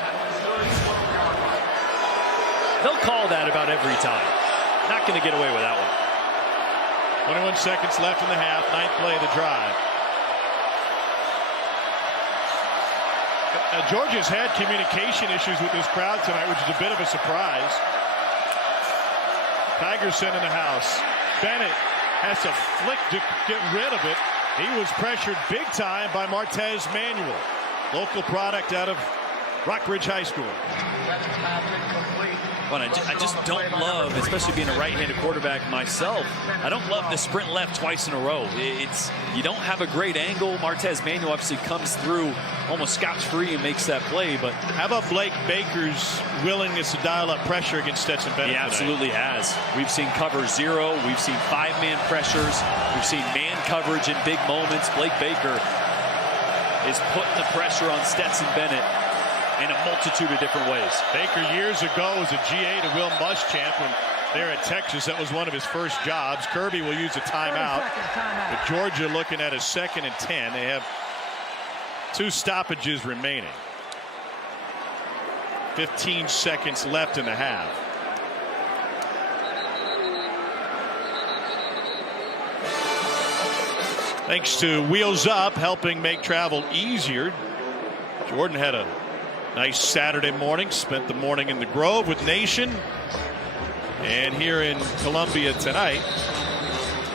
They'll call that about every time. Not going to get away with that one. 21 seconds left in the half. 9th play of the drive. Georgia's had communication issues with this crowd tonight, which is a bit of a surprise. Tigers sent in the house. Bennett has to flick to get rid of it. He was pressured big time by Martez Manuel, local product out of Rockridge High School. But I just don't love, especially being a right-handed quarterback myself, I don't love the sprint left twice in a row. You don't have a great angle. Martez Manuel obviously comes through almost scotch-free and makes that play. But how about Blake Baker's willingness to dial up pressure against Stetson Bennett? He absolutely has. We've seen cover 0. We've seen 5-man pressures. We've seen man coverage in big moments. Blake Baker is putting the pressure on Stetson Bennett in a multitude of different ways. Baker years ago was a GA to Will Muschamp when they're at Texas. That was one of his first jobs. Kirby will use a timeout. But Georgia looking at a 2nd and 10. They have 2 stoppages remaining. 15 seconds left in the half. Thanks to Wheels Up, helping make travel easier. Jordan had a nice Saturday morning, spent the morning in the Grove with Nation, and here in Columbia tonight.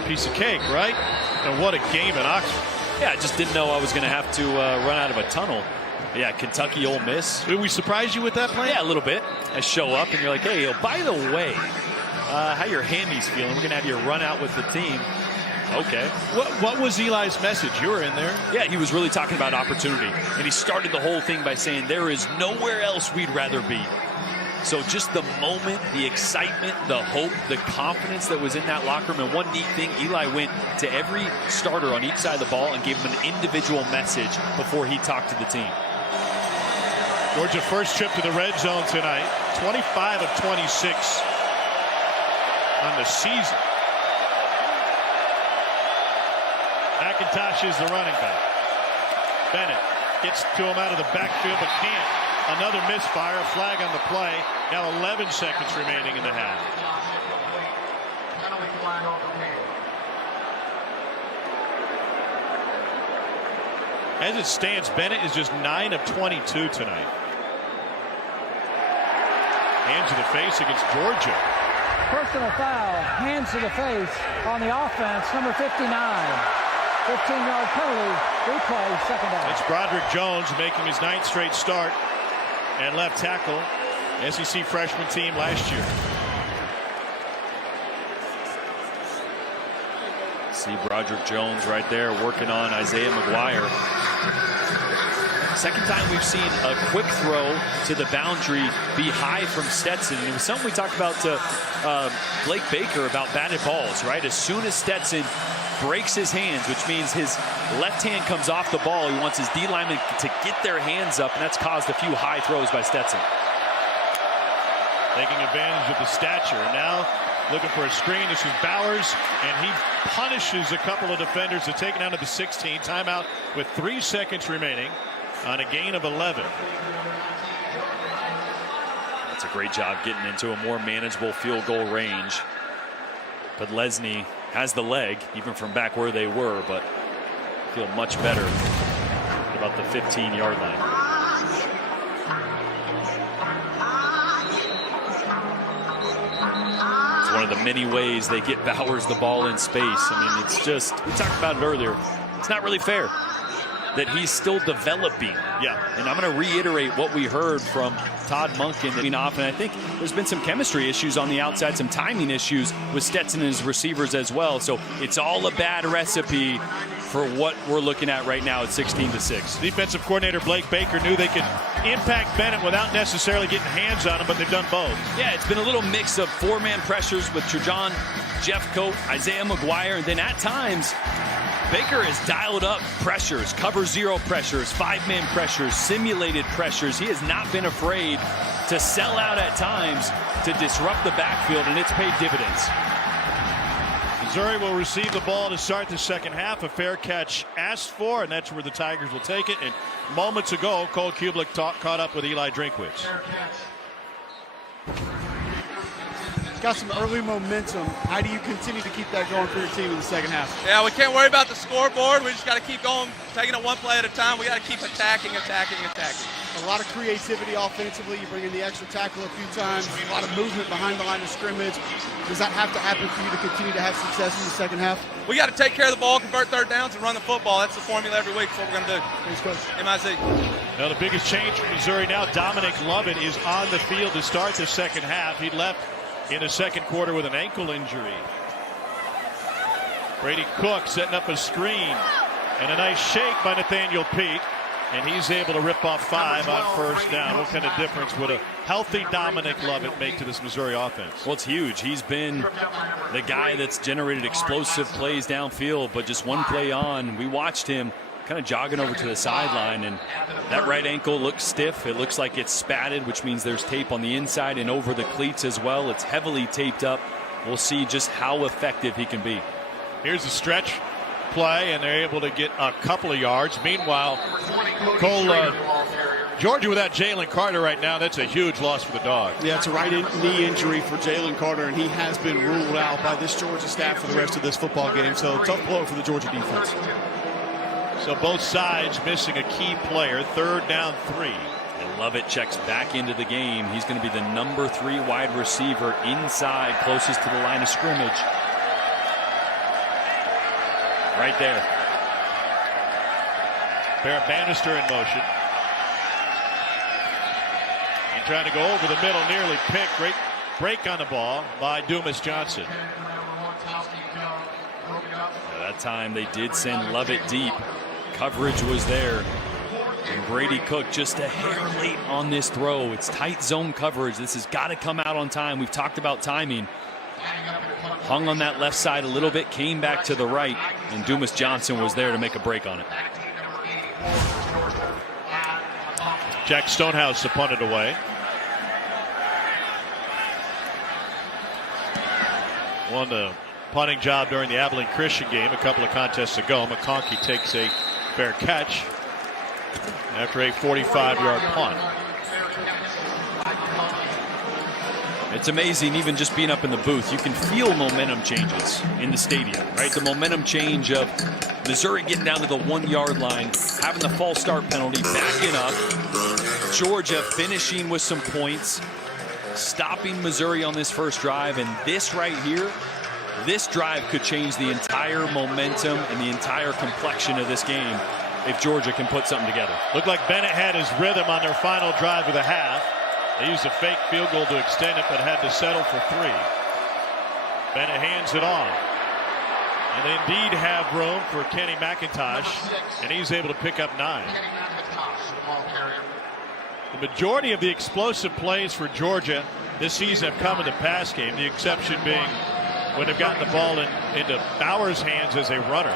Piece of cake, right? And what a game in Oxford. Yeah, I just didn't know I was going to have to run out of a tunnel. Yeah, Kentucky, Ole Miss. Did we surprise you with that plan? Yeah, a little bit. I show up and you're like, hey, by the way, how your hammies feeling? We're going to have you run out with the team. Okay. What was Eli's message? You were in there. Yeah, he was really talking about opportunity. And he started the whole thing by saying there is nowhere else we'd rather be. So just the moment, the excitement, the hope, the confidence that was in that locker room. And one neat thing, Eli went to every starter on each side of the ball and gave him an individual message before he talked to the team. Georgia first trip to the red zone tonight. 25 of 26 on the season. McIntosh is the running back. Bennett gets to him out of the backfield but can't. Another misfire, flag on the play. Now 11 seconds remaining in the half. As it stands, Bennett is just 9 of 22 tonight. Hands to the face against Georgia. Personal foul, hands to the face on the offense, number 59. 15-yard penalty, replay, 2nd down. It's Broderick Jones making his 9th straight start at left tackle. SEC freshman team last year. See Broderick Jones right there working on Isaiah McGuire. Second time we've seen a quick throw to the boundary be high from Stetson. And it was something we talked about to Blake Baker about batted balls, right? As soon as Stetson breaks his hands, which means his left hand comes off the ball, he wants his D linemen to get their hands up, and that's caused a few high throws by Stetson. Taking advantage of the stature. Now looking for a screen. This is Bowers, and he punishes a couple of defenders to take it down to the 16. Timeout with 3 seconds remaining on a gain of 11. That's a great job getting into a more manageable field goal range. But Lesney has the leg, even from back where they were, but feel much better about the 15-yard line. It's one of the many ways they get Bowers the ball in space. I mean, it's just, we talked about it earlier, it's not really fair that he's still developing. Yeah. And I'm going to reiterate what we heard from Todd Monken off, and I think there's been some chemistry issues on the outside, some timing issues with Stetson and his receivers as well. So it's all a bad recipe for what we're looking at right now at 16-6. Defensive coordinator Blake Baker knew they could impact Bennett without necessarily getting hands on him, but they've done both. Yeah, it's been a little mix of 4-man pressures with Trajan Jeffcoat, Isaiah McGuire, and then at times Baker has dialed up pressures, cover 0 pressures, 5-man pressures, simulated pressures. He has not been afraid to sell out at times to disrupt the backfield, and it's paid dividends. Missouri will receive the ball to start the second half. A fair catch asked for, and that's where the Tigers will take it. And moments ago, Cole Kublik caught up with Eli Drinkwitz. Got some early momentum. How do you continue to keep that going for your team in the second half? Yeah, we can't worry about the scoreboard. We just got to keep going, taking it one play at a time. We got to keep attacking. A lot of creativity offensively. You bring in the extra tackle a few times. A lot of movement behind the line of scrimmage. Does that have to happen for you to continue to have success in the second half? We got to take care of the ball, convert third downs, and run the football. That's the formula every week. That's what we're going to do. Thanks, Coach. MIZ. Now the biggest change for Missouri now, Dominic Lovett is on the field to start the second half. He left in the second quarter with an ankle injury. Brady Cook setting up a screen and a nice shake by Nathaniel Peak, and he's able to rip off 5 on first down. What kind of difference would a healthy Dominic Lovett make to this Missouri offense? Well, it's huge. He's been the guy that's generated explosive plays downfield, but just one play on, we watched him kind of jogging over to the sideline, and that right ankle looks stiff. It looks like it's spatted, which means there's tape on the inside and over the cleats as well. It's heavily taped up. We'll see just how effective he can be. Here's a stretch play, and they're able to get a couple of yards. Meanwhile, Georgia without Jalen Carter right now, that's a huge loss for the Dogs. Yeah, it's a right knee injury for Jalen Carter, and he has been ruled out by this Georgia staff for the rest of this football game. So tough blow for the Georgia defense. So both sides missing a key player. Third down 3. And Lovett checks back into the game. He's going to be the number 3 wide receiver inside, closest to the line of scrimmage. Right there. Bear Bannister in motion. And trying to go over the middle, nearly picked. Great break on the ball by Dumas Johnson. That time they did send Lovett deep. Coverage was there. And Brady Cook just a hair late on this throw. It's tight zone coverage. This has got to come out on time. We've talked about timing. Hung on that left side a little bit, came back to the right, and Dumas Johnson was there to make a break on it. Jack Stonehouse to punt it away. Won the punting job during the Abilene Christian game a couple of contests ago. McConkey takes a fair catch after a 45-yard punt. It's amazing, even just being up in the booth, you can feel momentum changes in the stadium, right? The momentum change of Missouri getting down to the 1-yard line, having the false start penalty, backing up, Georgia finishing with some points, stopping Missouri on this first drive, and this right here, this drive could change the entire momentum and the entire complexion of this game if Georgia can put something together. Looked like Bennett had his rhythm on their final drive of the half. They used a fake field goal to extend it, but had to settle for 3. Bennett hands it on. And they indeed have room for Kenny McIntosh, and he's able to pick up 9. The majority of the explosive plays for Georgia this season have come in the pass game, the exception being when they've gotten the ball into Bowers' hands as a runner.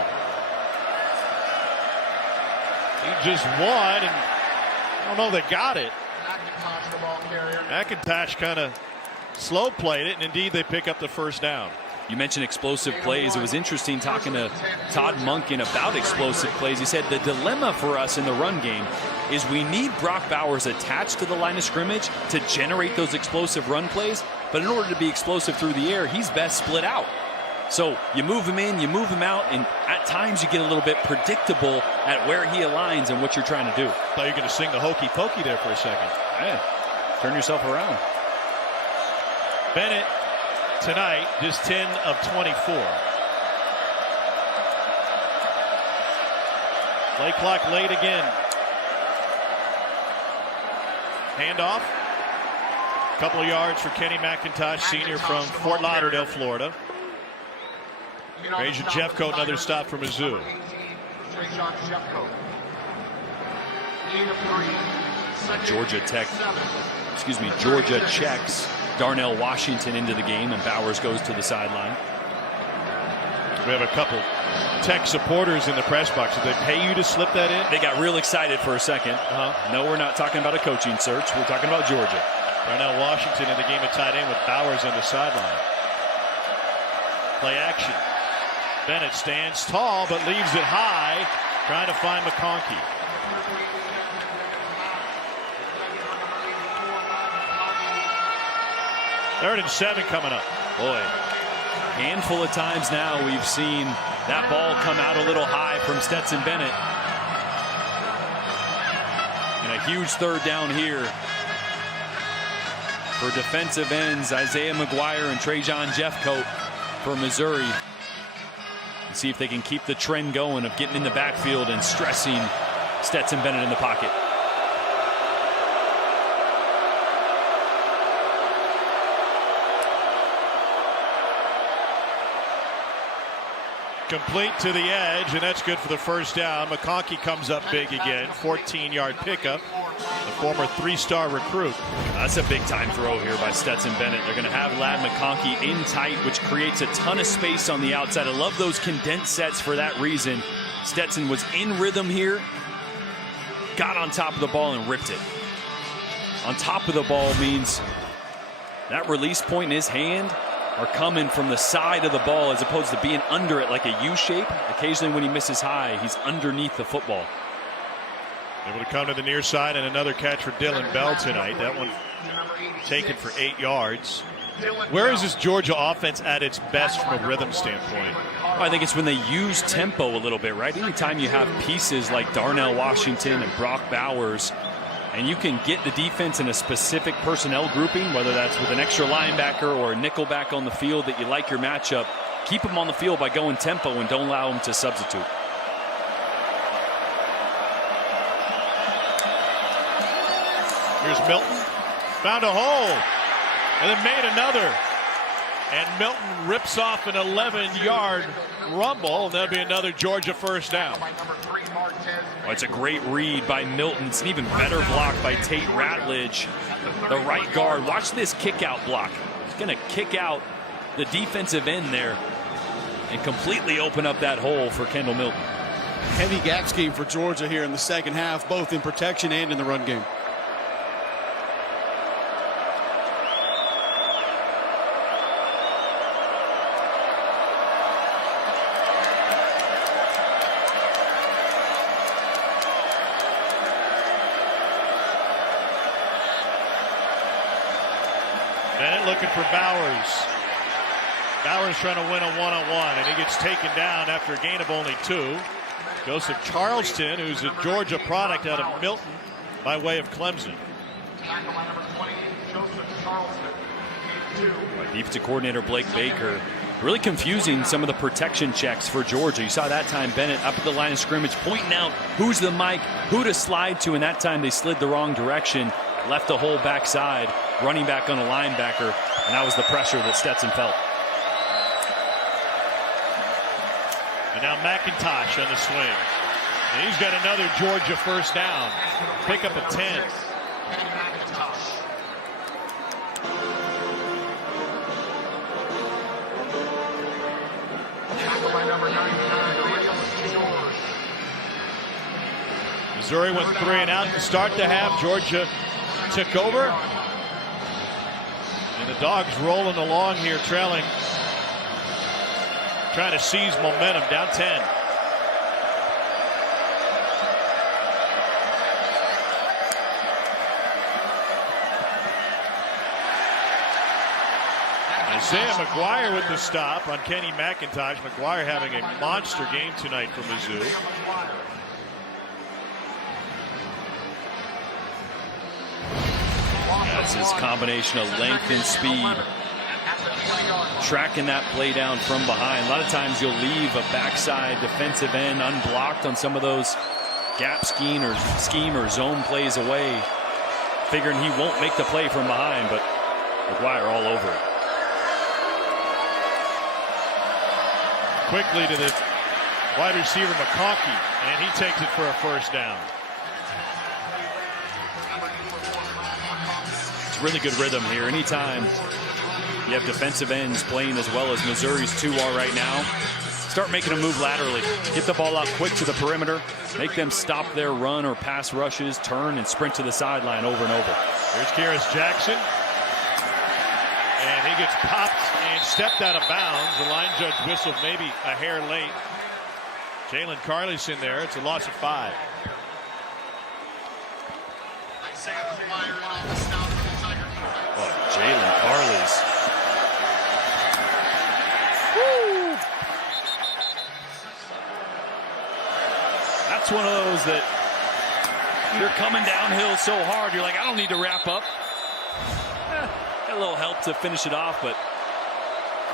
He just won, and I don't know they got it. McIntosh kind of slow played it, and indeed they pick up the first down. You mentioned explosive plays. It was interesting talking to Todd Monken about explosive plays. He said the dilemma for us in the run game is we need Brock Bowers attached to the line of scrimmage to generate those explosive run plays, but in order to be explosive through the air, he's best split out. So you move him in, you move him out, and at times you get a little bit predictable at where he aligns and what you're trying to do. Thought you were going to sing the hokey pokey there for a second. Yeah. Turn yourself around. Bennett tonight just 10 of 24. Play clock late again. Handoff. Couple of yards for Kenny McIntosh, senior from Fort Lauderdale, Florida. Trajan Jeffcoat, another stop for Mizzou. Georgia checks Darnell Washington into the game, and Bowers goes to the sideline. We have a couple Tech supporters in the press box. Did they pay you to slip that in? They got real excited for a second. No, we're not talking about a coaching search. We're talking about Georgia. Darnell Washington in the game at tight end with Bowers on the sideline. Play action. Bennett stands tall but leaves it high, trying to find McConkey. Third and 7 coming up. Boy, handful of times now we've seen that ball come out a little high from Stetson Bennett. And a huge third down here for defensive ends Isaiah McGuire and Trajan Jeffcoat for Missouri. And see if they can keep the trend going of getting in the backfield and stressing Stetson Bennett in the pocket. Complete to the edge, and that's good for the first down. McConkey comes up big again. 14-yard pickup. The former 3-star recruit. That's a big-time throw here by Stetson Bennett. They're going to have Ladd McConkey in tight, which creates a ton of space on the outside. I love those condensed sets for that reason. Stetson was in rhythm here, got on top of the ball and ripped it. On top of the ball means that release point in his hand are coming from the side of the ball as opposed to being under it like a U shape. Occasionally when he misses high, he's underneath the football. Able to come to the near side, and another catch for Dylan Bell tonight. That one taken for 8 yards. Where is this Georgia offense at its best from a rhythm standpoint? I think it's when they use tempo a little bit, right? Anytime you have pieces like Darnell Washington and Brock Bowers, and you can get the defense in a specific personnel grouping, whether that's with an extra linebacker or a nickel back on the field that you like your matchup, keep them on the field by going tempo and don't allow them to substitute. Here's Milton. Found a hole. And then made another. And Milton rips off an 11-yard rumble. And that'll be another Georgia first down. Oh, it's a great read by Milton. It's an even better block by Tate Ratledge, the right guard. Watch this kick out block. He's going to kick out the defensive end there and completely open up that hole for Kendall Milton. Heavy gap scheme for Georgia here in the second half, both in protection and in the run game. Bennett looking for Bowers. Bowers trying to win a one-on-one, and he gets taken down after a gain of only 2. Joseph Charleston, who's a Georgia product out of Milton by way of Clemson. Defensive coordinator Blake Baker really confusing some of the protection checks for Georgia. You saw that time Bennett up at the line of scrimmage pointing out who's the mic, who to slide to, and that time they slid the wrong direction, left the whole backside, running back on a linebacker, and that was the pressure that Stetson felt. And now McIntosh on the swing. And he's got another Georgia first down. Pick up a 10. Missouri went 3 and out to start the half. Georgia took over. And the Dawgs rolling along here, trailing. Trying to seize momentum, down 10. Isaiah McGuire with the stop on Kenny McIntosh. McGuire having a monster game tonight for Mizzou. That's his combination of length and speed. Tracking that play down from behind. A lot of times you'll leave a backside defensive end unblocked on some of those gap scheme or zone plays away, figuring he won't make the play from behind, but McGuire all over it. Quickly to the wide receiver McConkey, and he takes it for a first down. It's really good rhythm here. Anytime you have defensive ends playing as well as Missouri's 2 are right now, start making them move laterally. Get the ball out quick to the perimeter. Make them stop their run or pass rushes, turn, and sprint to the sideline over and over. Here's Kearis Jackson. And He gets popped and stepped out of bounds. The line judge whistled maybe a hair late. Jalen Carley's in there. It's a loss of 5. Oh, Jalen Carley's. Woo! That's one of those that you're coming downhill so hard, you're like, I don't need to wrap up. Got a little help to finish it off, but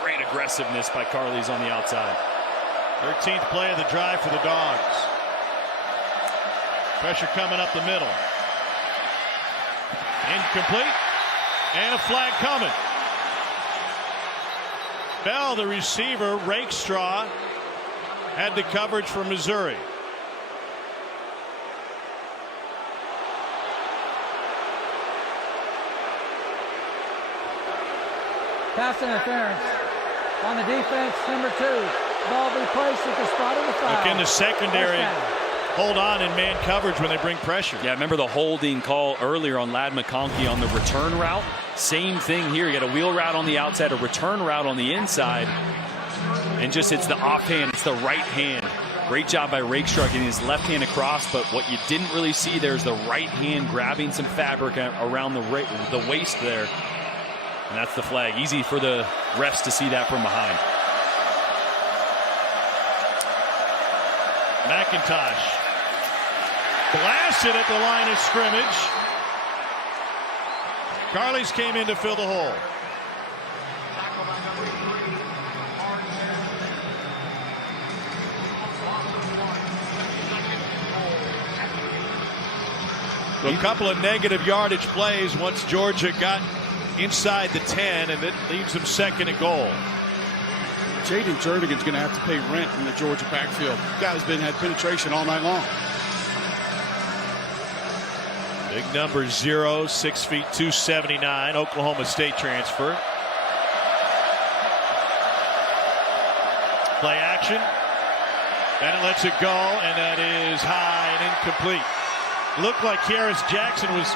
great aggressiveness by Carley's on the outside. 13th play of the drive for the Dawgs. Pressure coming up the middle. Incomplete. And a flag coming. Bell, the receiver, Rakestraw, had the coverage for Missouri. Pass interference on the defense, number 2. Ball be placed at the spot of the foul. Look in the secondary. Hold on in man coverage when they bring pressure. Yeah, remember the holding call earlier on Ladd McConkey on the return route? Same thing here. You got a wheel route on the outside, a return route on the inside. And just it's the offhand, it's the right hand. Great job by Rakestraw getting his left hand across, but what you didn't really see there is the right hand grabbing some fabric around the waist there. And that's the flag. Easy for the refs to see that from behind. McIntosh blasted at the line of scrimmage. Carley's came in to fill the hole. So a couple of negative yardage plays once Georgia got inside the 10, and it leaves them 2nd and goal. Jaden Jernigan's going to have to pay rent in the Georgia backfield. The guy's had penetration all night long. Big number 0, 6 feet 279, Oklahoma State transfer. Play action. Bennett lets it go, and that is high and incomplete. Looked like Harris Jackson was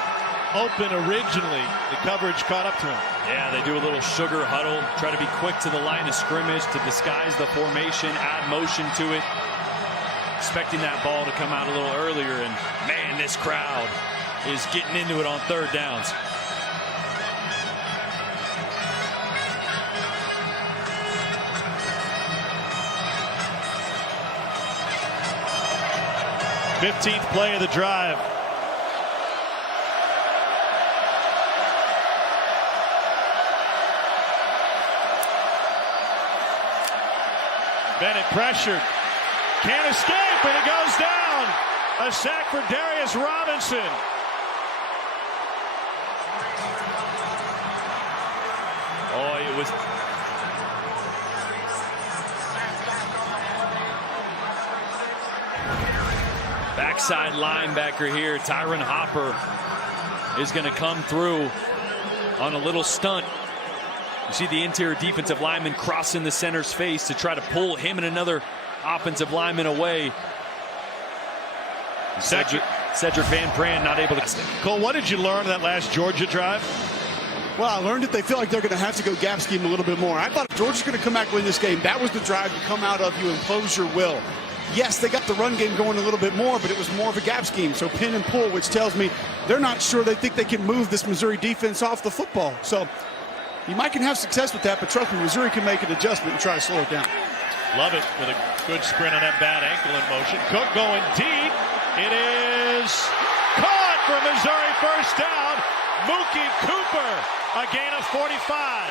open originally. The coverage caught up to him. Yeah, they do a little sugar huddle, try to be quick to the line of scrimmage to disguise the formation, add motion to it. Expecting that ball to come out a little earlier, and man, this crowd is getting into it on 3rd downs. Fifteenth play of the drive. Bennett pressured. Can't escape, and it goes down. A sack for Darius Robinson. Oh, it was. Backside linebacker here, Tyron Hopper, is going to come through on a little stunt. You see the interior defensive lineman crossing the center's face to try to pull him and another offensive lineman away. Cedric Van Pran not able to. Cole, what did you learn that last Georgia drive? Well, I learned that they feel like they're going to have to go gap scheme a little bit more. I thought if Georgia's going to come back and win this game, that was the drive. You come out of, you impose your will. Yes, they got the run game going a little bit more, but it was more of a gap scheme. So pin and pull, which tells me they're not sure they think they can move this Missouri defense off the football. So you might can have success with that, but trust me, Missouri can make an adjustment and try to slow it down. Love it with a good sprint on that bad ankle in motion. Cook going deep. It is caught for Missouri, first down. Mookie Cooper, a gain of 45.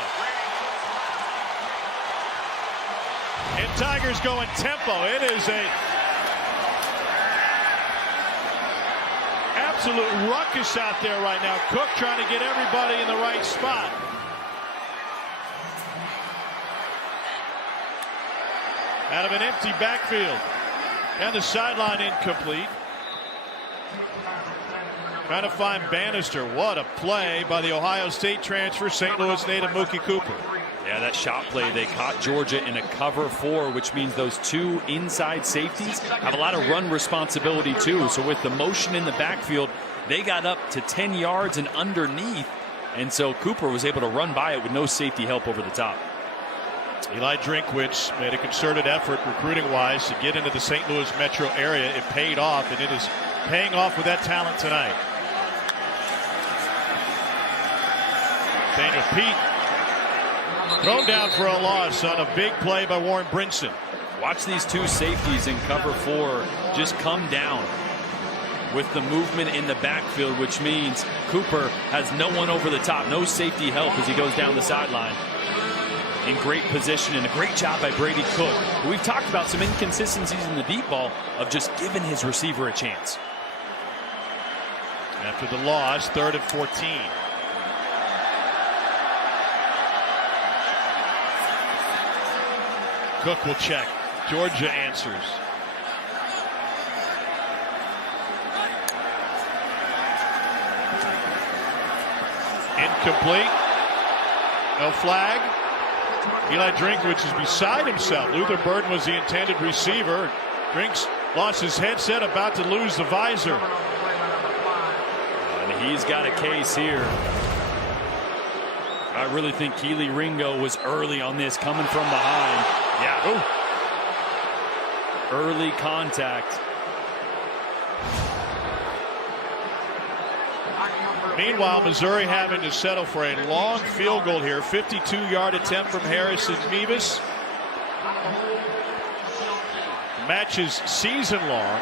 And Tigers going tempo. It is a absolute ruckus out there right now. Cook trying to get everybody in the right spot. Out of an empty backfield. And the sideline incomplete. Trying to find Bannister. What a play by the Ohio State transfer, St. Louis native Mookie Cooper. Yeah, that shot play, they caught Georgia in a cover 4, which means those 2 inside safeties have a lot of run responsibility too. So with the motion in the backfield, they got up to 10 yards and underneath And so Cooper was able to run by it with no safety help over the top. Eli Drinkwitz made a concerted effort recruiting-wise to get into the St. Louis metro area. It paid off, and it is paying off with that talent tonight. Daniel Pete thrown down for a loss on a big play by Warren Brinson. Watch these two safeties in cover 4 just come down with the movement in the backfield, which means Cooper has no one over the top, no safety help as he goes down the sideline. In great position and a great job by Brady Cook. We've talked about some inconsistencies in the deep ball of just giving his receiver a chance. After the loss, 3rd and 14. Cook will check. Georgia answers. Incomplete. No flag. Eli Drinkwitz is beside himself. Luther Burden was the intended receiver. Drinks lost his headset, about to lose the visor. And he's got a case here. I really think Keely Ringo was early on this, coming from behind. Yeah. Ooh. Early contact. Meanwhile, Missouri having to settle for a long field goal here. 52-yard attempt from Harrison Mevis. Match is season long.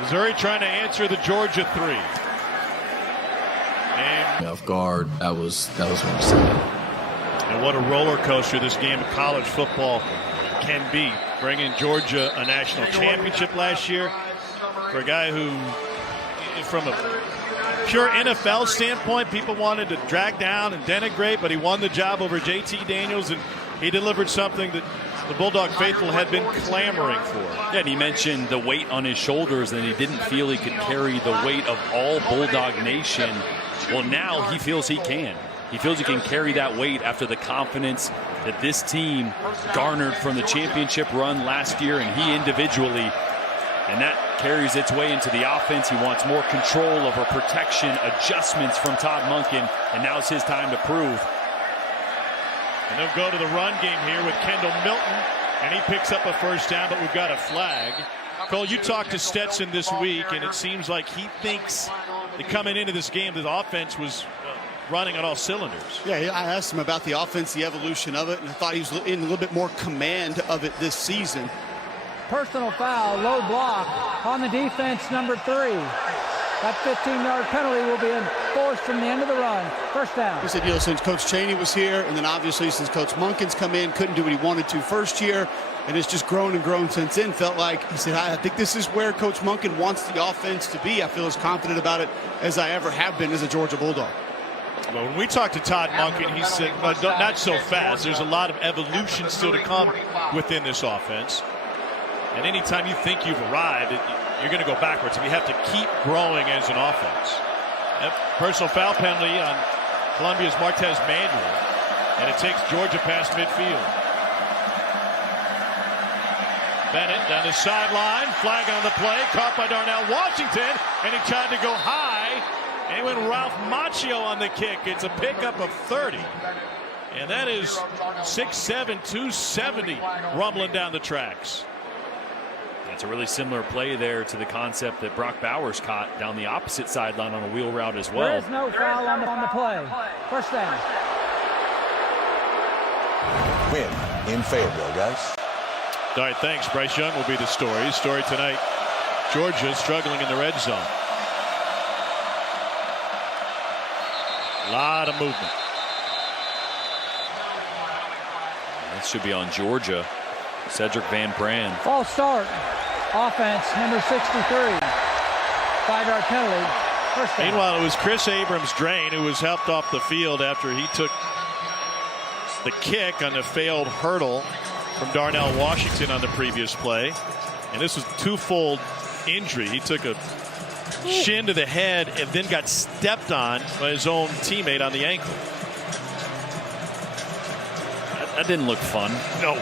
Missouri trying to answer the Georgia 3. And off guard, that was what I'm saying. And what a roller coaster this game of college football can be. Bringing Georgia a national championship last year. For a guy who, from a pure NFL standpoint, people wanted to drag down and denigrate, but he won the job over JT Daniels, and he delivered something that the Bulldog faithful had been clamoring for. Yeah, and he mentioned the weight on his shoulders, and he didn't feel he could carry the weight of all Bulldog Nation. Well, now he feels he can. He feels he can carry that weight after the confidence that this team garnered from the championship run last year, and he individually. And that carries its way into the offense. He wants more control over protection, adjustments from Todd Monken, and now it's his time to prove. And they'll go to the run game here with Kendall Milton, and he picks up a first down, but we've got a flag. Cole, you talked to Stetson this week, and it seems like he thinks that coming into this game, the offense was running on all cylinders. Yeah, I asked him about the offense, the evolution of it, and I thought he was in a little bit more command of it this season. Personal foul, low block on the defense, number 3. That 15-yard penalty will be enforced from the end of the run. First down. He said, since Coach Chaney was here, and then obviously since Coach Monken's come in, couldn't do what he wanted to first year, and it's just grown and grown since then. Felt like, he said, I think this is where Coach Monken wants the offense to be. I feel as confident about it as I ever have been as a Georgia Bulldog. Well, when we talked to Todd Monken, he said, not so fast. There's a lot of evolution still to come within this offense. And anytime you think you've arrived, you're going to go backwards. You have to keep growing as an offense. A personal foul penalty on Columbia's Martez Manuel, and it takes Georgia past midfield. Bennett down the sideline, flag on the play, caught by Darnell Washington, and he tried to go high, and he went Ralph Macchio on the kick. It's a pickup of 30. And that is 6'7", 270 rumbling down the tracks. It's a really similar play there to the concept that Brock Bowers caught down the opposite sideline on a wheel route as well. There is no foul on the play. First down. Win in Fayetteville, guys. All right, thanks. Bryce Young will be the story. Story tonight, Georgia struggling in the red zone. A lot of movement. That should be on Georgia. Cedric Van Pran. False start. Offense, number 63. 5-yard penalty. First down. Meanwhile, it was Chris Abrams-Drain who was helped off the field after he took the kick on the failed hurdle from Darnell Washington on the previous play. And this was twofold injury. He took a shin to the head and then got stepped on by his own teammate on the ankle. That didn't look fun. No.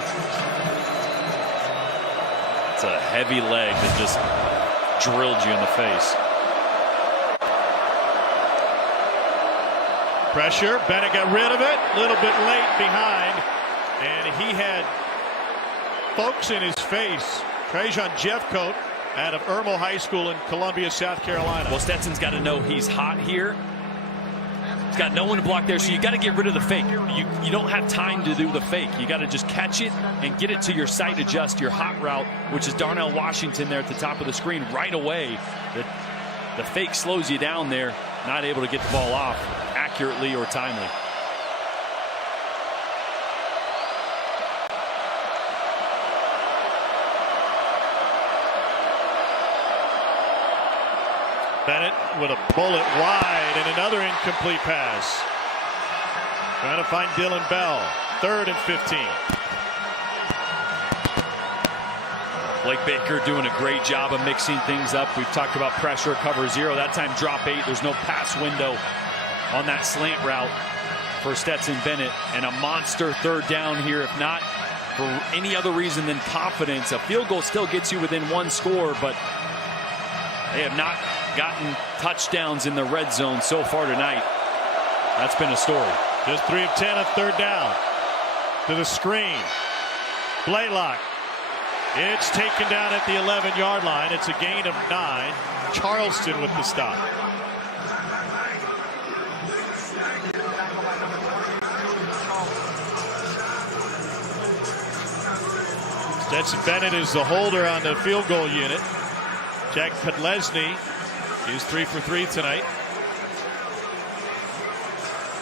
It's a heavy leg that just drilled you in the face. Pressure. Bennett got rid of it. A little bit late behind. And he had folks in his face. Trajan Jeffcoat out of Irmo High School in Columbia, South Carolina. Well, Stetson's got to know he's hot here. He's got no one to block there, so you got to get rid of the fake. You don't have time to do the fake. You got to just catch it and get it to your sight adjust, your hot route, which is Darnell Washington there at the top of the screen right away. The fake slows you down there, not able to get the ball off accurately or timely. Bennett with a bullet wide and another incomplete pass. Trying to find Dylan Bell. 3rd and 15. Blake Baker doing a great job of mixing things up. We've talked about pressure, cover 0. That time drop 8. There's no pass window on that slant route for Stetson Bennett. And a monster 3rd down here, if not for any other reason than confidence. A field goal still gets you within 1 score, but they have not gotten touchdowns in the red zone so far tonight. That's been a story. Just 3 of 10 on 3rd down. To the screen. Blaylock. It's taken down at the 11-yard line. It's a gain of 9. Charleston with the stop. Stetson Bennett is the holder on the field goal unit. Jack Podlesny is 3 for 3 tonight.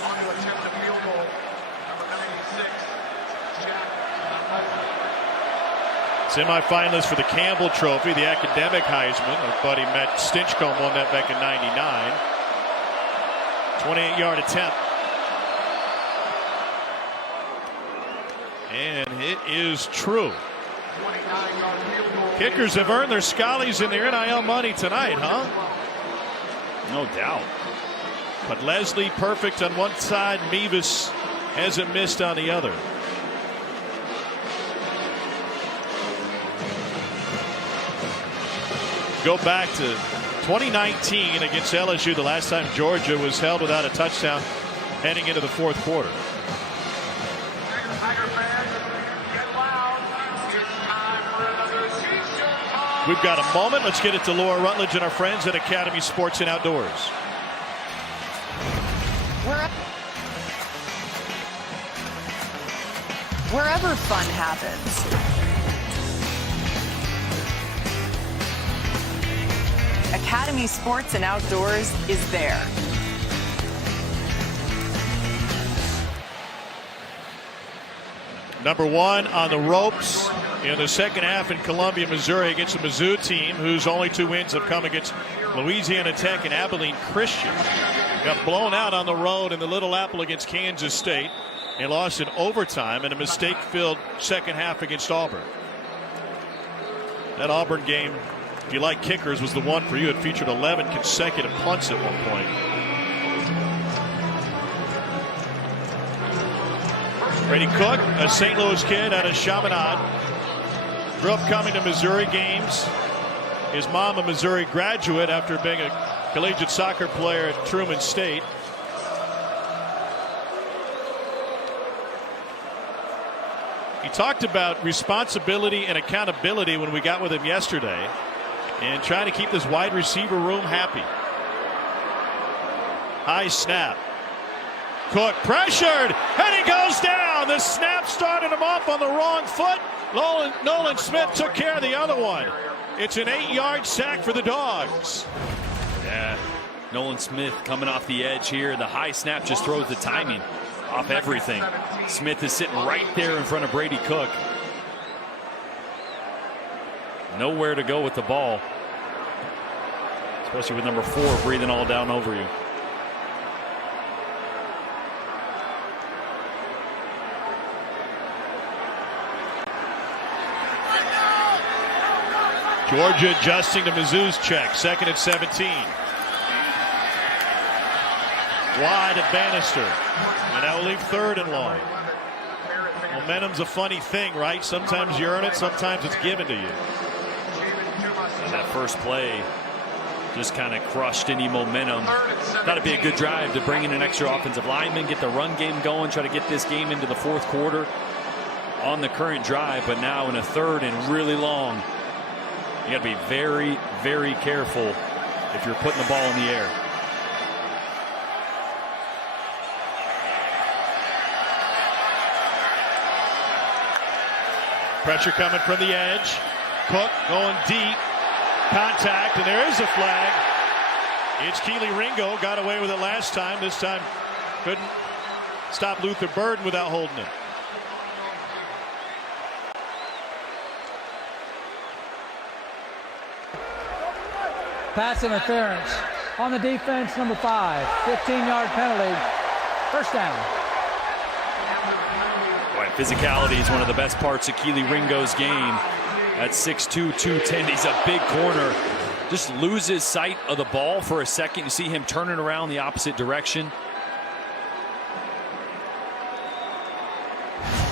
On to attempt a field goal, number 96, Jack. Semi-finalist for the Campbell Trophy, the academic Heisman. Our buddy Matt Stinchcomb won that back in '99. 28-yard attempt. And it is true. Kickers have earned their scallies in their NIL money tonight, huh? No doubt. But Leslie perfect on one side. Mevis hasn't missed on the other. Go back to 2019 against LSU, the last time Georgia was held without a touchdown heading into the 4th quarter. We've got a moment. Let's get it to Laura Rutledge and our friends at Academy Sports and Outdoors. Wherever fun happens. Academy Sports and Outdoors is there. Number 1 on the ropes in the second half in Columbia, Missouri against the Mizzou team, whose only 2 wins have come against Louisiana Tech and Abilene Christian. Got blown out on the road in the Little Apple against Kansas State and lost in overtime in a mistake-filled second half against Auburn. That Auburn game, if you like kickers, was the one for you. It featured 11 consecutive punts at one point. Brady Cook, a St. Louis kid out of Chaminade, grew up coming to Missouri games. His mom a Missouri graduate after being a collegiate soccer player at Truman State. He talked about responsibility and accountability when we got with him yesterday and trying to keep this wide receiver room happy. High snap. Cook pressured, and he goes down. The snap started him off on the wrong foot. Nolan Smith took care of the other one. It's an 8-yard sack for the Dawgs. Yeah, Nolan Smith coming off the edge here. The high snap just throws the timing off everything. Smith is sitting right there in front of Brady Cook. Nowhere to go with the ball, especially with number 4 breathing all down over you. Georgia adjusting to Mizzou's check. 2nd and 17. Wide at Bannister. And that will leave 3rd and long. Momentum's a funny thing, right? Sometimes you earn it, sometimes it's given to you. And that first play just kind of crushed any momentum. Got to be a good drive to bring in an extra offensive lineman, get the run game going, try to get this game into the fourth quarter on the current drive. But now in a third and really long, you got to be very, very careful if you're putting the ball in the air. Pressure coming from the edge. Cook going deep. Contact, and there is a flag. It's Keely Ringo. Got away with it last time. This time couldn't stop Luther Burden without holding it. Pass interference on the defense, number 5. 15-yard penalty. First down. Boy, physicality is one of the best parts of Keely Ringo's game. At 6'2", 210, he's a big corner. Just loses sight of the ball for a second. You see him turning around the opposite direction.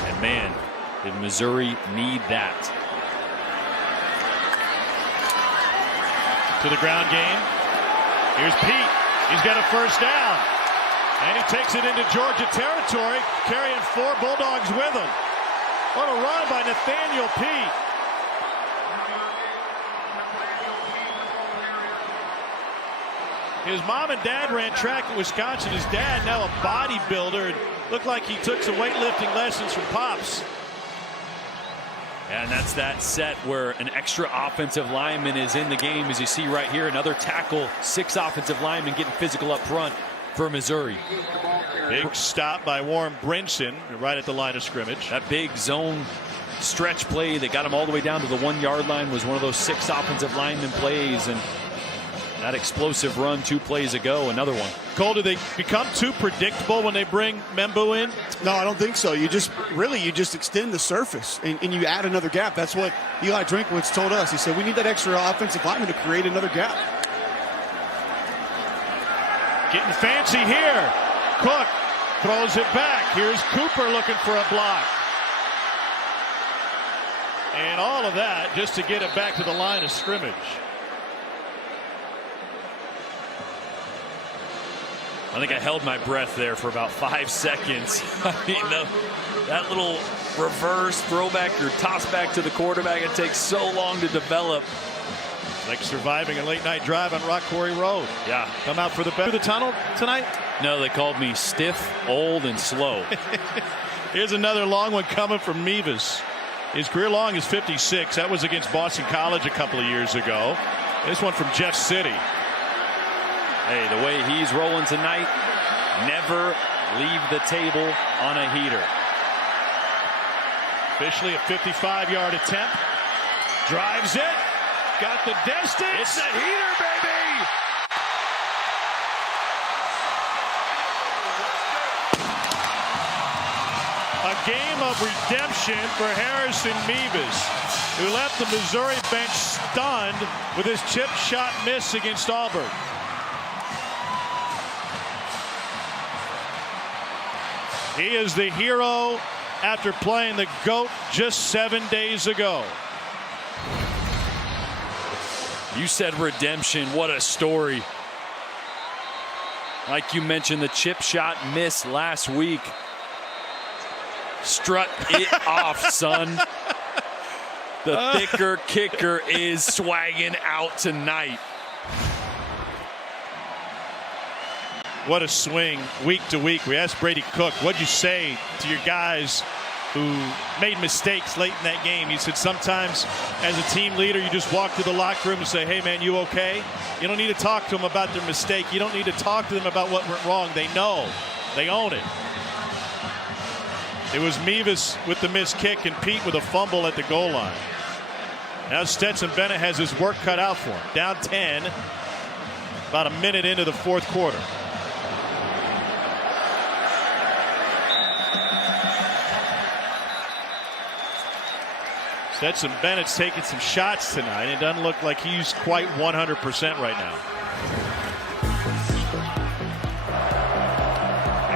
And man, did Missouri need that. To the ground game. Here's Pete. He's got a first down. And he takes it into Georgia territory, carrying 4 Bulldogs with him. What a run by Nathaniel Pete. His mom and dad ran track at Wisconsin. His dad, now a bodybuilder, looked like he took some weightlifting lessons from Pops. And that's that set where an extra offensive lineman is in the game. As you see right here, another tackle, 6 offensive linemen getting physical up front for Missouri. Big stop by Warren Brinson right at the line of scrimmage. That big zone stretch play that got him all the way down to the 1-yard line was one of those 6 offensive lineman plays. And that explosive run 2 plays ago, another one. Cole, do they become too predictable when they bring Membu in? No, I don't think so. You just extend the surface and you add another gap. That's what Eli Drinkwitz told us. He said we need that extra offensive lineman to create another gap. Getting fancy here. Cook throws it back. Here's Cooper looking for a block. And all of that just to get it back to the line of scrimmage. I think I held my breath there for about 5 seconds. I mean, that little reverse throwback or toss back to the quarterback, it takes so long to develop. Like surviving a late night drive on Rock Quarry Road. Yeah. Come out for the tunnel tonight? No, they called me stiff, old, and slow. Here's another long one coming from Mevis. His career long is 56. That was against Boston College a couple of years ago. This one from Jeff City. Hey, the way he's rolling tonight, never leave the table on a heater. Officially a 55-yard attempt. Drives it. Got the distance. It's a heater, baby. A game of redemption for Harrison Mevis, who left the Missouri bench stunned with his chip shot miss against Auburn. He is the hero after playing the GOAT just 7 days ago. You said redemption. What a story. Like you mentioned, the chip shot miss last week. Strut it off, son. The thicker kicker is swagging out tonight. What a swing week to week. We asked Brady Cook, what'd you say to your guys who made mistakes late in that game? He said sometimes as a team leader, you just walk to the locker room and say, hey, man, you okay? You don't need to talk to them about their mistake. You don't need to talk to them about what went wrong. They know. They own it. It was Mevis with the missed kick and Pete with a fumble at the goal line. Now Stetson Bennett has his work cut out for him. Down 10, about a minute into the fourth quarter. Stetson Bennett's taking some shots tonight. It doesn't look like he's quite 100% right now.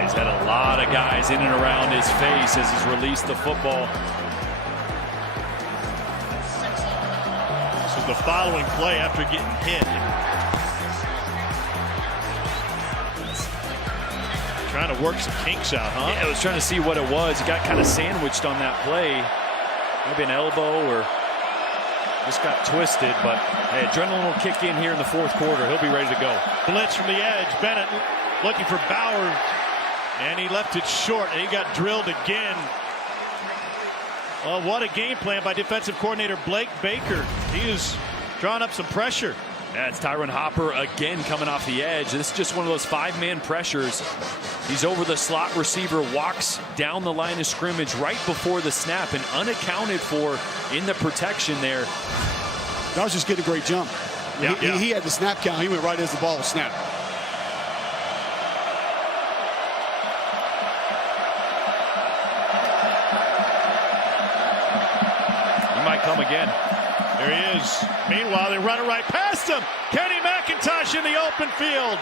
He's had a lot of guys in and around his face as he's released the football. This is the following play after getting hit. Trying to work some kinks out, huh? Yeah, I was trying to see what it was. He got kind of sandwiched on that play. Maybe an elbow or just got twisted. But hey, adrenaline will kick in here in the fourth quarter. He'll be ready to go. Blitz from the edge. Bennett looking for Bauer. And he left it short. And he got drilled again. Well, what a game plan by defensive coordinator Blake Baker. He is drawing up some pressure. Yeah, it's Tyron Hopper again coming off the edge. This is just one of those five-man pressures. He's over the slot receiver, walks down the line of scrimmage right before the snap, and unaccounted for in the protection there. Dawgs just get a great jump. Yeah, he had the snap count. He went right as the ball was snapped. He might come again. There he is. Meanwhile, they run it right past him. Kenny McIntosh in the open field.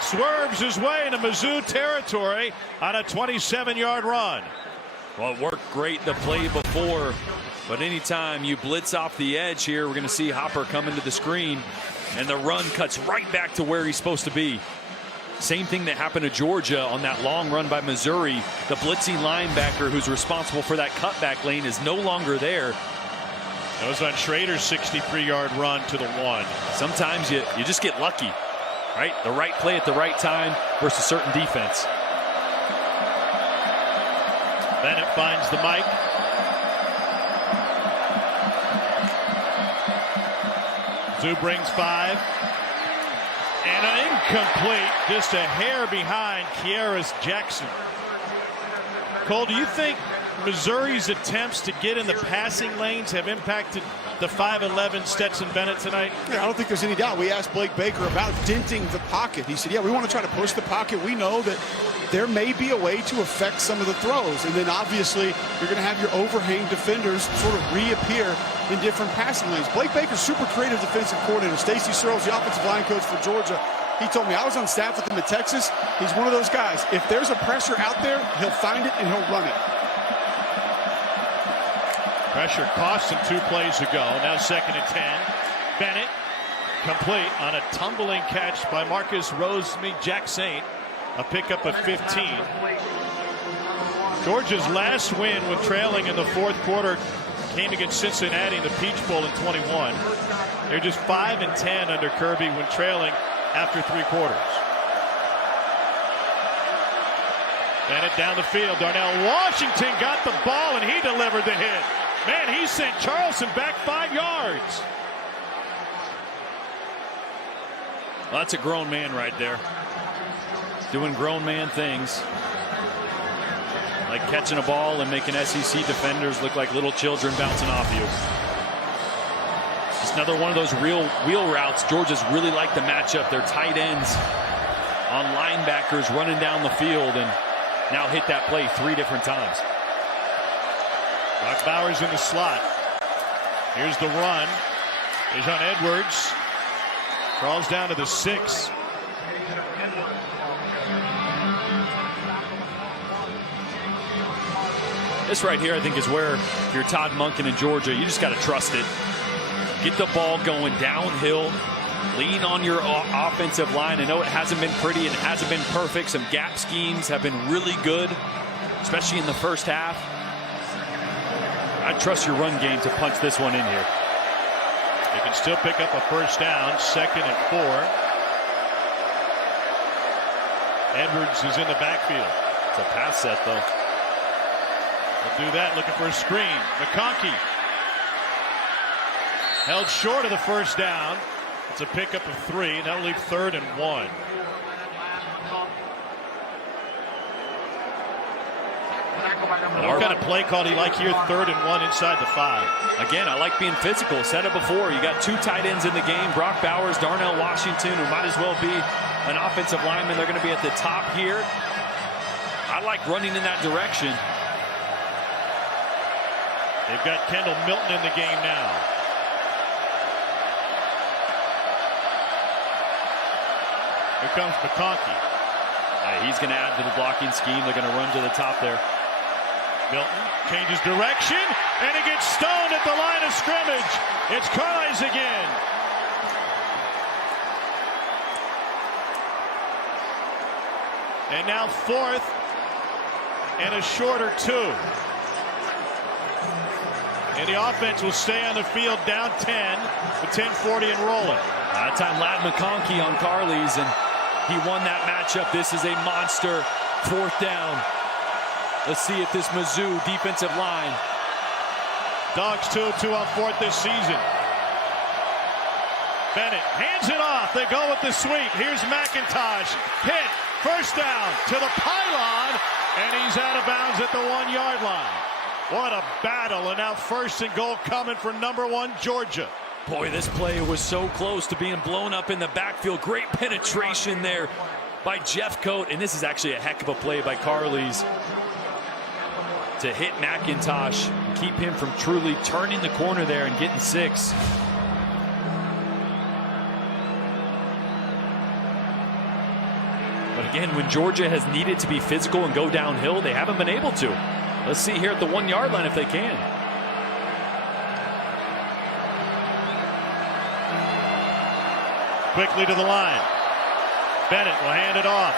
Swerves his way into Mizzou territory on a 27-yard run. Well, it worked great the play before, but anytime you blitz off the edge here, we're going to see Hopper come into the screen, and the run cuts right back to where he's supposed to be. Same thing that happened to Georgia on that long run by Missouri. The blitzing linebacker who's responsible for that cutback lane is no longer there. That was on Schrader's 63-yard run to the 1. Sometimes you just get lucky, right? The right play at the right time versus certain defense. Bennett finds the mic. Mizzou brings 5. And an incomplete, just a hair behind Kearis Jackson. Cole, do you think Missouri's attempts to get in the passing lanes have impacted the 5'11" Stetson Bennett tonight? Yeah, I don't think there's any doubt. We asked Blake Baker about denting the pocket. He said, yeah, we want to try to push the pocket. We know that there may be a way to affect some of the throws. And then obviously you're going to have your overhang defenders sort of reappear in different passing lanes. Blake Baker's super creative defensive coordinator. Stacy Searles, the offensive line coach for Georgia. He told me, I was on staff with him at Texas. He's one of those guys. If there's a pressure out there, he'll find it and he'll run it. Pressure cost him 2 plays ago. Now 2nd and 10. Bennett complete on a tumbling catch by Marcus Rosemy-Jacksaint. A pickup of 15. Georgia's last win when trailing in the fourth quarter came against Cincinnati in the Peach Bowl in 21. They're just 5-10 under Kirby when trailing after 3 quarters. Bennett down the field. Darnell Washington got the ball and he delivered the hit. Man, he sent Charleston back 5 yards. Well, that's a grown man right there. Doing grown man things. Like catching a ball and making SEC defenders look like little children bouncing off you. Just another one of those real wheel routes. Georgia's really like the matchup. Their tight ends on linebackers running down the field and now hit that play 3 different times. Brock Bowers in the slot. Here's the run. Dejon Edwards crawls down to the 6. This right here, I think, is where if you're Todd Monken in Georgia, you just got to trust it. Get the ball going downhill. Lean on your offensive line. I know it hasn't been pretty and it hasn't been perfect. Some gap schemes have been really good, especially in the first half. I trust your run game to punch this one in here. They can still pick up a first down. 2nd and 4. Edwards is in the backfield. It's a pass set, though. They'll do that, looking for a screen. McConkey held short of the first down. It's a pickup of 3. That'll leave 3rd and 1. What kind of play call do you like here? 3rd and 1 inside the 5. Again, I like being physical. Said it before. You got 2 tight ends in the game. Brock Bowers, Darnell Washington, who might as well be an offensive lineman. They're going to be at the top here. I like running in that direction. They've got Kendall Milton in the game now. Here comes McConkey. He's going to add to the blocking scheme. They're going to run to the top there. Milton changes direction, and he gets stoned at the line of scrimmage. It's Carlisle again. And now 4th and a shorter 2. And the offense will stay on the field down 10 with 10:40 and rolling. That time Ladd McConkey on Carly's, and he won that matchup. This is a monster 4th down. Let's see if this Mizzou defensive line. Dawgs 2 of 2 on 4th this season. Bennett hands it off. They go with the sweep. Here's McIntosh. Hit. First down to the pylon. And he's out of bounds at the 1-yard line. What a battle. And now 1st and goal coming for number 1 Georgia. Boy, this play was so close to being blown up in the backfield. Great penetration there by Jeffcoat. And this is actually a heck of a play by Carly's to hit McIntosh and keep him from truly turning the corner there and getting 6. But again, when Georgia has needed to be physical and go downhill, they haven't been able to. Let's see here at the 1-yard line if they can. Quickly to the line. Bennett will hand it off.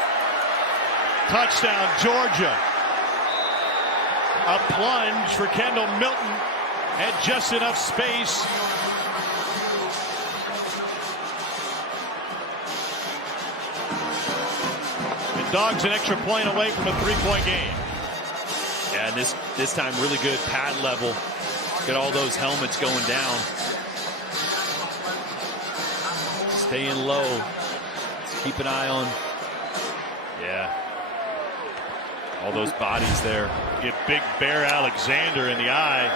Touchdown, Georgia. A plunge for Kendall Milton. Had just enough space. And Dawgs an extra point away from a 3-point game. Yeah, and this time really good pad level. Get all those helmets going down. Staying low. Let's keep an eye on. Yeah. All those bodies there. Get Big Bear Alexander in the eye,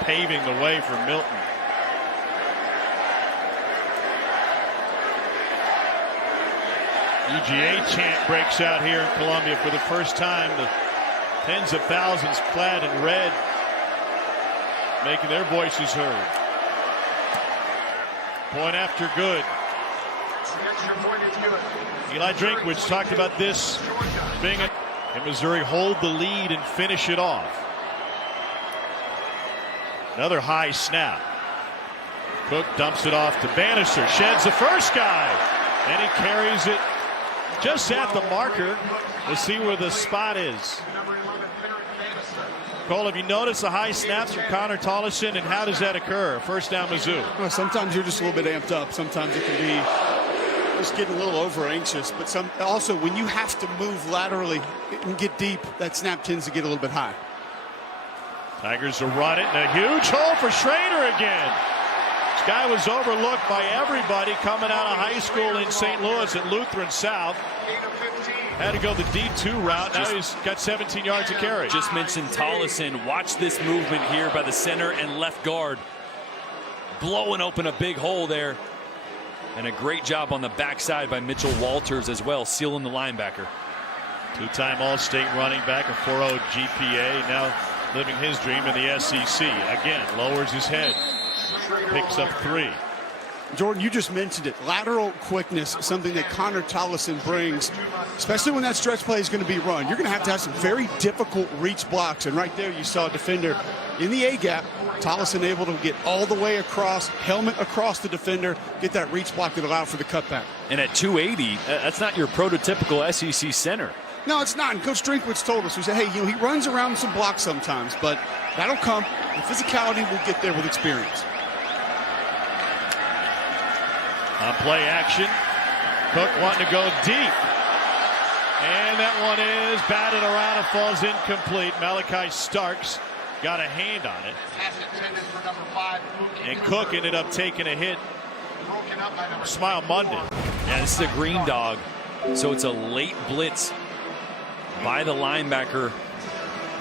paving the way for Milton. UGA chant breaks out here in Columbia for the first time. The tens of thousands clad in red making their voices heard. Point after good. Eli Drinkwitz talked about this being a... And Missouri hold the lead and finish it off. Another high snap. Cook dumps it off to Bannister. Sheds the first guy. And he carries it just at the marker. Let's see where the spot is. Cole, have you noticed the high snaps from Connor Tollison, and how does that occur? First down, Mizzou. Well, sometimes you're just a little bit amped up. Sometimes it can be just getting a little over anxious. But also when you have to move laterally and get deep, that snap tends to get a little bit high. Tigers will run it, and a huge hole for Schrader again. This guy was overlooked by everybody coming out of high school in St. Louis at Lutheran South. Had to go the D2 route. Now he's got 17 yards to carry. Just mentioned Tollison. Watch this movement here by the center and left guard. Blowing open a big hole there. And a great job on the backside by Mitchell Walters as well, sealing the linebacker. Two-time All-State running back, a 4.0 GPA, now living his dream in the SEC. Again, lowers his head. Picks up 3. Jordan, you just mentioned it. Lateral quickness, something that Connor Tollison brings, especially when that stretch play is going to be run. You're going to have some very difficult reach blocks. And right there you saw a defender in the A-gap. Tollison able to get all the way across, helmet across the defender, get that reach block that allowed for the cutback. And at 280, that's not your prototypical SEC center. No, it's not. And Coach Drinkwitz told us, he said, hey, he runs around some blocks sometimes, but that'll come. The physicality will get there with experience. On play action, Cook wanting to go deep. And that one is batted around and falls incomplete. Malachi Starks got a hand on it. And Cook ended up taking a hit. Smile Monday. Yeah, this is a green dog. So it's a late blitz by the linebacker,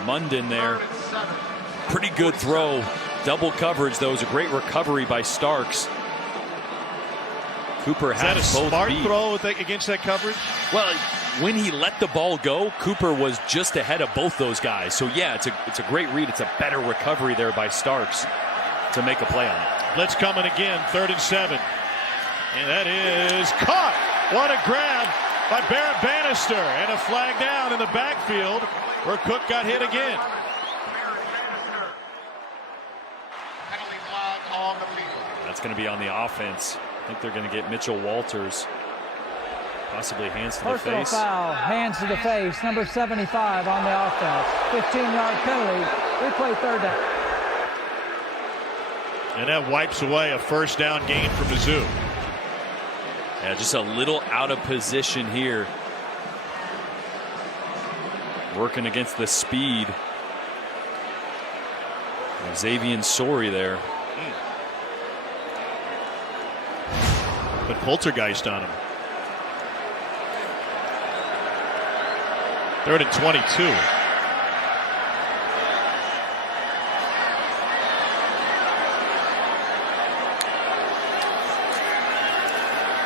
Munden there. Pretty good throw. Double coverage, though. It was a great recovery by Starks. Cooper has both. Is that a smart throw against that coverage? Well, when he let the ball go, Cooper was just ahead of both those guys. So yeah, it's a great read. It's a better recovery there by Starks to make a play on it. Blitz coming again, 3rd and 7. And that is caught. What a grab by Barrett Bannister. And a flag down in the backfield where Cook got hit again. That's going to be on the offense. I think they're going to get Mitchell Walters. Possibly hands to the Personal face. foul, hands to the face, number 75 on the offense. 15-yard penalty, replay third down. And that wipes away a first down gain for Mizzou. Yeah, just a little out of position here. Working against the speed. Xavier Sorey there. But poltergeist on him. 3rd and 22.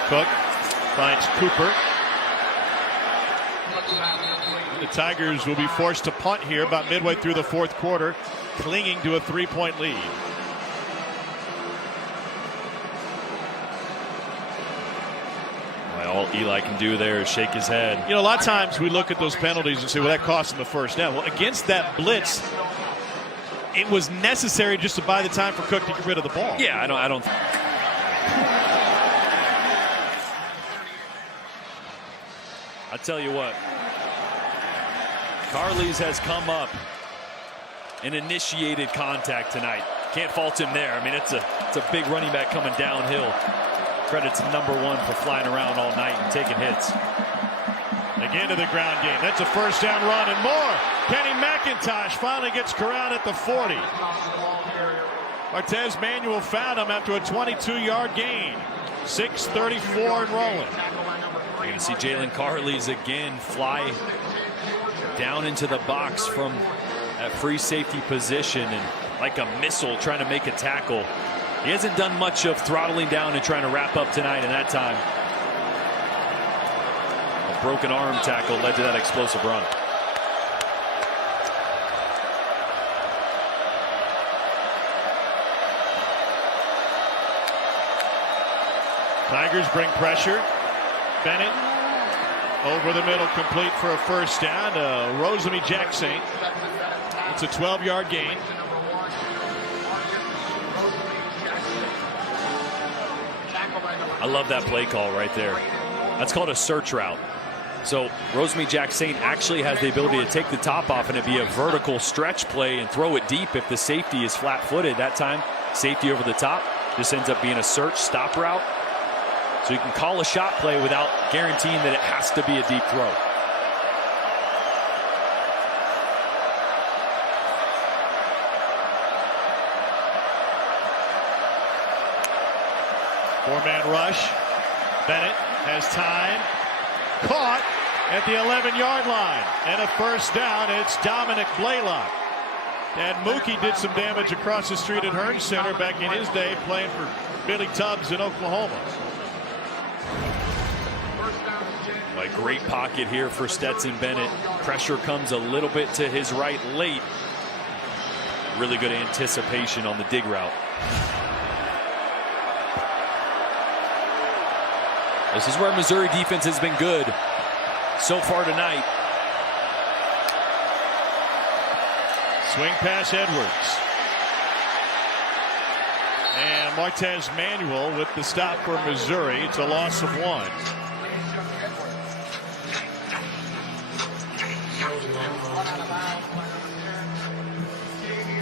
Cook finds Cooper. The Tigers will be forced to punt here about midway through the 4th quarter, clinging to a 3-point lead. All Eli can do there is shake his head. You know, a lot of times we look at those penalties and say, well, that cost him the first down. Well, against that blitz, it was necessary just to buy the time for Cook to get rid of the ball. Yeah, I don't. I tell you what, Carles has come up and initiated contact tonight. Can't fault him there. I mean, it's a big running back coming downhill. Credits number 1 for flying around all night and taking hits. Again to the ground game. That's a first down run and more. Kenny McIntosh finally gets corralled at the 40. Martez Manuel found him after a 22-yard gain. 6:34 and rolling. You're going to see Jalen Carles again fly down into the box from that free safety position and like a missile trying to make a tackle. He hasn't done much of throttling down and trying to wrap up tonight in that time. A broken arm tackle led to that explosive run. Tigers bring pressure. Bennett over the middle, complete for a first down. Rosemy Jackson. It's a 12-yard gain. I love that play call right there. That's called a search route. So Rosemy Jackson actually has the ability to take the top off and it be a vertical stretch play and throw it deep if the safety is flat-footed. That time, safety over the top. This ends up being a search stop route. So you can call a shot play without guaranteeing that it has to be a deep throw. Four-man rush. Bennett has time. Caught at the 11-yard line. And a first down. It's Dominic Blaylock. And Mookie did some damage across the street at Hearn Center back in his day playing for Billy Tubbs in Oklahoma. A great pocket here for Stetson Bennett. Pressure comes a little bit to his right late. Really good anticipation on the dig route. This is where Missouri defense has been good so far tonight. Swing pass Edwards. And Martez Manuel with the stop for Missouri. It's a loss of 1.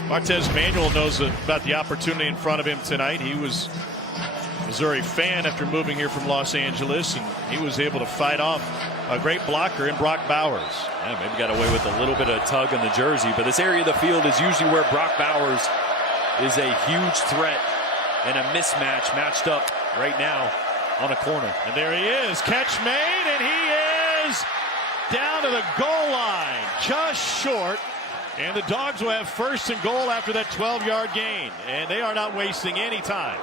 Martez Manuel knows about the opportunity in front of him tonight. He was a Missouri fan after moving here from Los Angeles, and he was able to fight off a great blocker in Brock Bowers. Yeah, maybe got away with a little bit of tug on the jersey, but this area of the field is usually where Brock Bowers is a huge threat and a mismatch matched up right now on a corner. And there he is. Catch made, and he is down to the goal line, just short. And the Dogs will have first and goal after that 12-yard gain. And they are not wasting any time.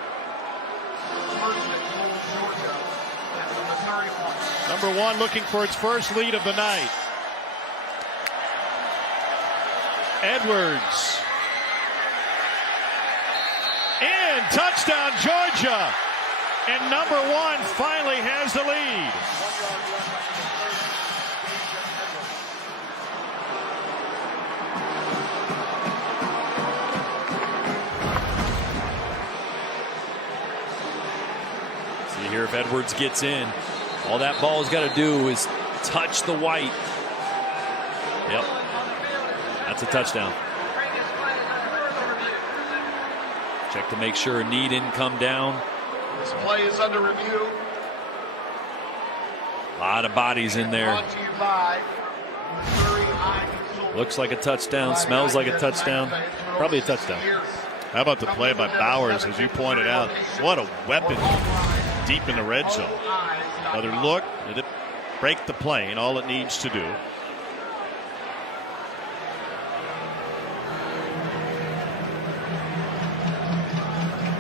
Number 1 looking for its first lead of the night. Edwards. In, touchdown Georgia. And number 1 finally has the lead. See here if Edwards gets in. All that ball's got to do is touch the white. Yep. That's a touchdown. Check to make sure a knee didn't come down. This play is under review. A lot of bodies in there. Brought to you by Missouri Eye. Looks like a touchdown. Smells like a touchdown. Probably a touchdown. How about the play by Bowers, as you pointed out? What a weapon deep in the red zone. Another look, did it break the plane? All it needs to do.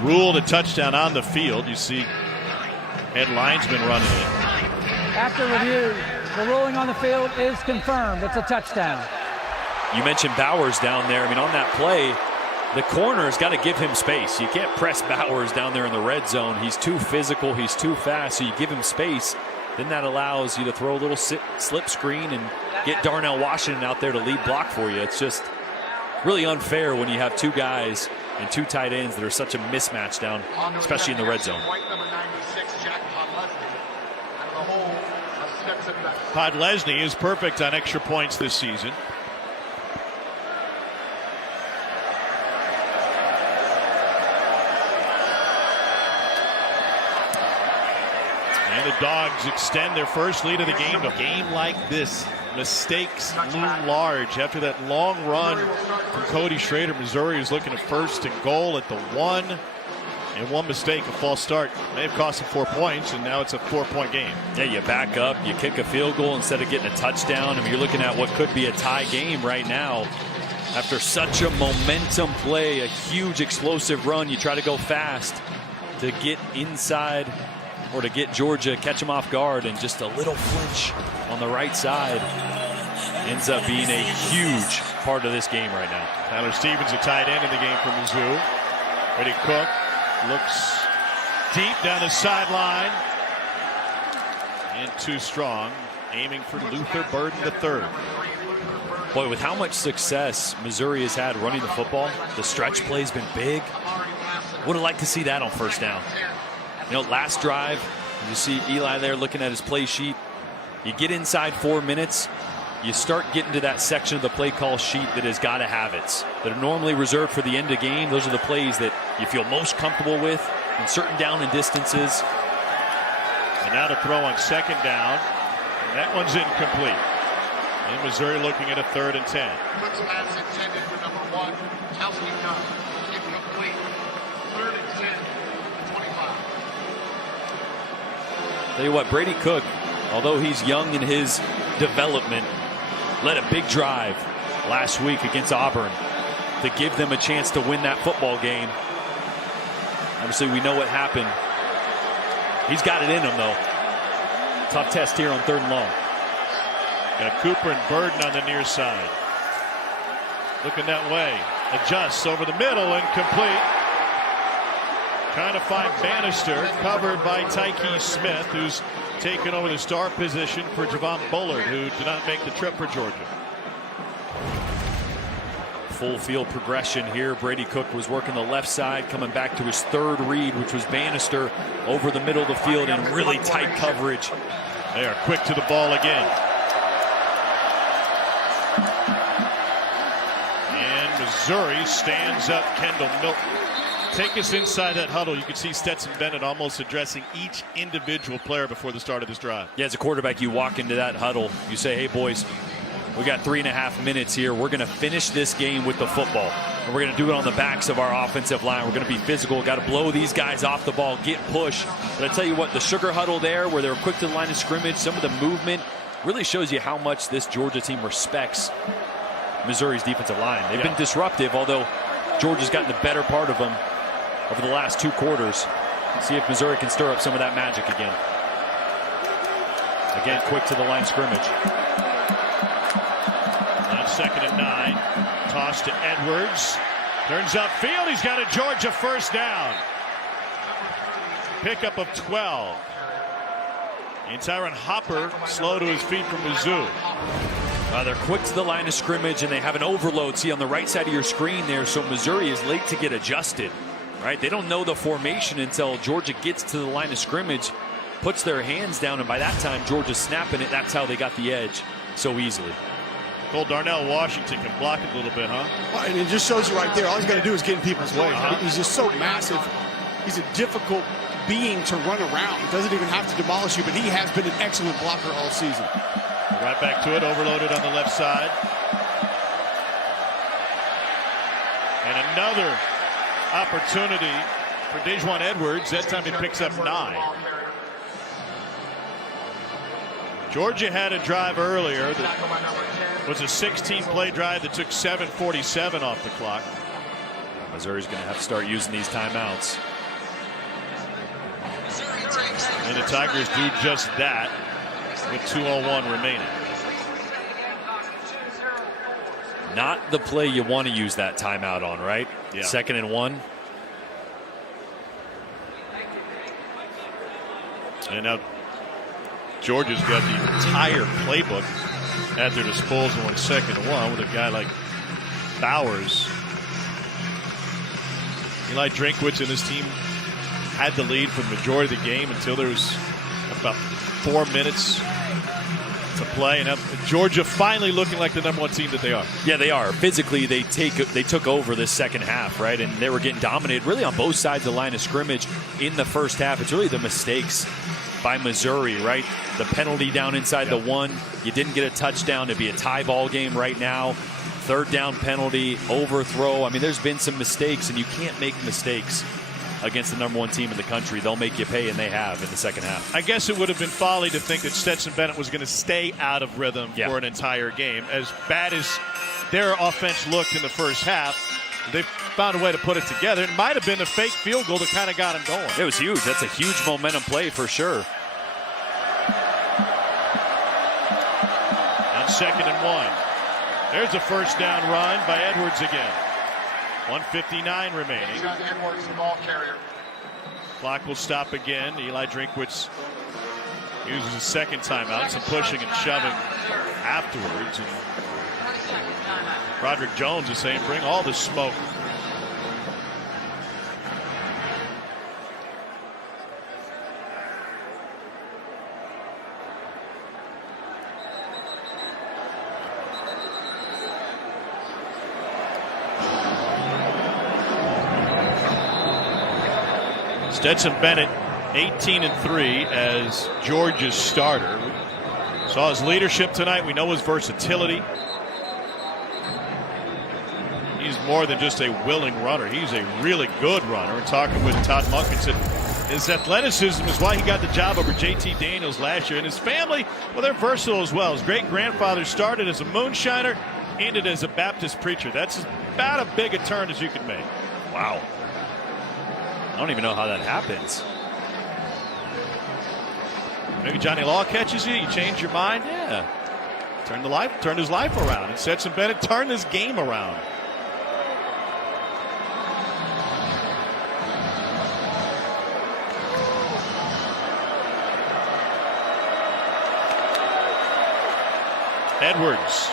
Ruled a touchdown on the field. You see head linesman running it. After review, the ruling on the field is confirmed. It's a touchdown. You mentioned Bowers down there. I mean, on that play, the corner's got to give him space. You can't press Bowers down there in the red zone. He's too physical. He's too fast. So you give him space. Then that allows you to throw a little slip screen and get Darnell Washington out there to lead block for you. It's just really unfair when you have two guys and two tight ends that are such a mismatch down, especially in the red zone. Podlesny is perfect on extra points this season. And the Dawgs extend their first lead of the game. A game like this, mistakes loom large. After that long run from Cody Schrader, Missouri is looking at 1st and goal at the 1. And one mistake, a false start, may have cost them 4 points, and now it's a 4-point game. Yeah, you back up, you kick a field goal instead of getting a touchdown. I mean, you're looking at what could be a tie game right now. After such a momentum play, a huge explosive run, you try to go fast to get inside or to get Georgia, catch them off guard, and just a little flinch on the right side ends up being a huge part of this game right now. Tyler Stevens, a tight end in the game for Mizzou. Brady Cook looks deep down the sideline. And too strong, aiming for Luther Burden III. Boy, with how much success Missouri has had running the football, the stretch play's been big. Would have liked to see that on first down. You know, last drive, you see Eli there looking at his play sheet. You get inside 4 minutes, you start getting to that section of the play call sheet that has got to have it. That are normally reserved for the end of game. Those are the plays that you feel most comfortable with in certain down and distances. And now to throw on 2nd down. And that one's incomplete. And Missouri looking at a 3rd and 10. Quick pass intended for number 1. Kelsey Dunn. Incomplete. 3rd and 10. 25. Tell you what, Brady Cook, although he's young in his development, led a big drive last week against Auburn to give them a chance to win that football game. Obviously, we know what happened. He's got it in him, though. Tough test here on 3rd and long. Got Cooper and Burden on the near side. Looking that way. Adjusts over the middle and complete. Trying to find Bannister, covered by Tyke Smith, who's taken over the star position for Javon Bullard, who did not make the trip for Georgia. Full field progression here. Brady Cook was working the left side, coming back to his 3rd read, which was Bannister over the middle of the field in really tight coverage. They are quick to the ball again. And Missouri stands up Kendall Milton. Take us inside that huddle. You can see Stetson Bennett almost addressing each individual player before the start of this drive. Yeah, as a quarterback, you walk into that huddle. You say, hey, boys, we got 3.5 minutes here. We're going to finish this game with the football. And we're going to do it on the backs of our offensive line. We're going to be physical. Got to blow these guys off the ball, get push. But I tell you what, the sugar huddle there where they were quick to the line of scrimmage, some of the movement really shows you how much this Georgia team respects Missouri's defensive line. They've been disruptive, although Georgia's gotten the better part of them over the last 2 quarters. See if Missouri can stir up some of that magic again. Again, quick to the line of scrimmage. On 2nd and 9. Toss to Edwards. Turns upfield. He's got a Georgia 1st down. Pickup of 12. And Tyron Hopper slow to his feet from Mizzou. They're quick to the line of scrimmage, and they have an overload. See on the right side of your screen there, so Missouri is late to get adjusted. Right? They don't know the formation until Georgia gets to the line of scrimmage. puts their hands down, and by that time, Georgia's snapping it. That's how they got the edge so easily. Well, Darnell Washington can block it a little bit, huh? Well, and it just shows you right there. All he's got to do is get in people's way. He's just so massive. He's a difficult being to run around. He doesn't even have to demolish you, but he has been an excellent blocker all season. Right back to it, overloaded on the left side. And another opportunity for Dejuan Edwards. That time he picks up 9. Georgia had a drive earlier that was a 16-play drive that took 7:47 off the clock. Missouri's going to have to start using these timeouts. And the Tigers do just that with 2:01 remaining. Not the play you want to use that timeout on, right? Yeah. 2nd and 1. And now Georgia's got the entire playbook at their disposal in 2nd and 1 with a guy like Bowers. Eli Drinkwitz and his team had the lead for the majority of the game until there was about 4 minutes to play, and Georgia finally looking like the #1 team that they are. Yeah, they are. Physically, they took over this second half, right? And they were getting dominated really on both sides of the line of scrimmage in the first half. It's really the mistakes by Missouri, right? The penalty down inside the 1. You didn't get a touchdown. It'd be a tie ball game right now. 3rd down penalty, overthrow. I mean, there's been some mistakes, and you can't make mistakes against the #1 team in the country. They'll make you pay, and they have in the second half. I guess it would have been folly to think that Stetson Bennett was going to stay out of rhythm for an entire game. As bad as their offense looked in the first half, they found a way to put it together. It might have been a fake field goal that kind of got them going. It was huge. That's a huge momentum play for sure. On 2nd and 1. There's a first down run by Edwards again. 1:59 remaining. Edwards, the ball carrier. Clock will stop again. Eli Drinkwitz uses a second timeout. Some pushing and shoving afterwards. And Broderick Jones is saying, bring all the smoke. Stetson Bennett, 18-3 as Georgia's starter. We saw his leadership tonight. We know his versatility. He's more than just a willing runner. He's a really good runner. And talking with Todd Munkinson, his athleticism is why he got the job over JT Daniels last year. And his family, well, they're versatile as well. His great-grandfather started as a moonshiner, ended as a Baptist preacher. That's about as big a turn as you can make. Wow. I don't even know how that happens. Maybe Johnny Law catches you, you change your mind. Yeah. Turned his life around. And Stetson Bennett turned his game around. Edwards